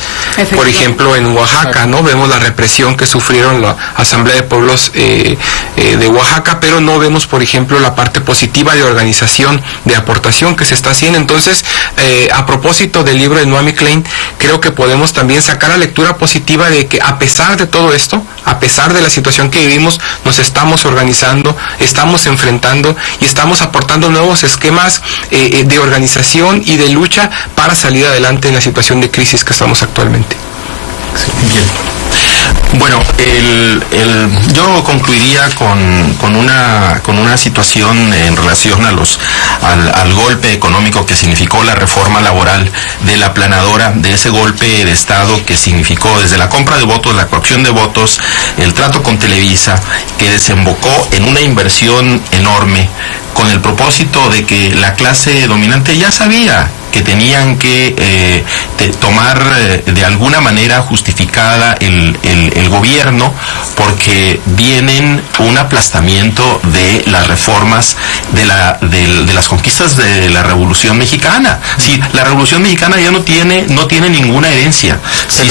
Por ejemplo, en Oaxaca, ¿no?, vemos la represión que sufrieron la Asamblea de Pueblos de Oaxaca, pero no vemos, por ejemplo, la parte positiva de organización, de aportación que se está haciendo. Entonces, a propósito del libro de Naomi Klein, creo que podemos también sacar la lectura positiva de que, a pesar de todo esto, a pesar de la situación que vivimos, nos estamos organizando, estamos enfrentando y estamos aportando nuevos esquemas de organización y de lucha para salir adelante en la situación de crisis que estamos actualmente. Sí, bien. Bueno, yo concluiría con una situación en relación al golpe económico que significó la reforma laboral de la planadora, de ese golpe de Estado que significó desde la compra de votos, la coacción de votos, el trato con Televisa, que desembocó en una inversión enorme con el propósito de que la clase dominante ya sabía que tenían que tomar de alguna manera justificada el gobierno, porque vienen un aplastamiento de las reformas de las conquistas de la Revolución Mexicana. Sí, la Revolución Mexicana ya no tiene ninguna herencia. Si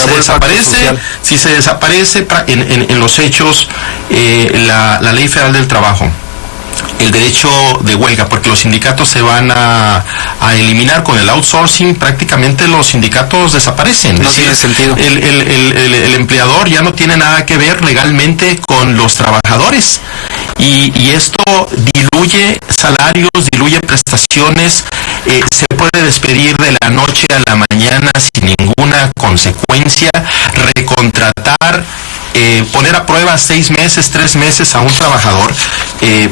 se desaparece en los hechos la Ley Federal del Trabajo, el derecho de huelga, porque los sindicatos se van a eliminar con el outsourcing, prácticamente los sindicatos desaparecen. No tiene sentido. El empleador ya no tiene nada que ver legalmente con los trabajadores, y esto diluye salarios, diluye prestaciones, se puede despedir de la noche a la mañana sin ninguna consecuencia, recontratar, poner a prueba 6 meses, 3 meses a un trabajador,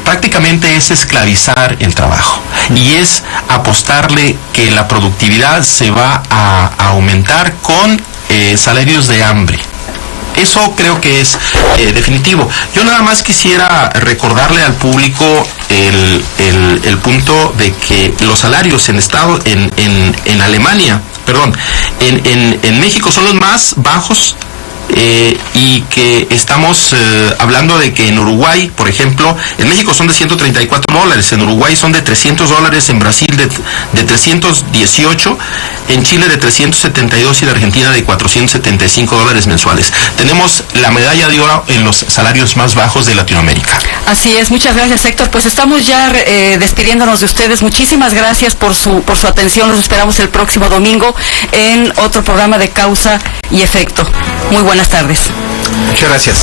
prácticamente es esclavizar el trabajo y es apostarle que la productividad se va a aumentar con salarios de hambre. Eso creo que es definitivo. Yo nada más quisiera recordarle al público el punto de que los salarios en Alemania, en México son los más bajos, y que estamos hablando de que en Uruguay, por ejemplo, en México son de $134, en Uruguay son de $300, en Brasil de 318, en Chile de 372 y en Argentina de $475 mensuales. Tenemos la medalla de oro en los salarios más bajos de Latinoamérica. Así es, muchas gracias, Héctor. Pues estamos ya despidiéndonos de ustedes. Muchísimas gracias por su atención. Los esperamos el próximo domingo en otro programa de Causa y Efecto. Muy buenas tardes. Muchas gracias.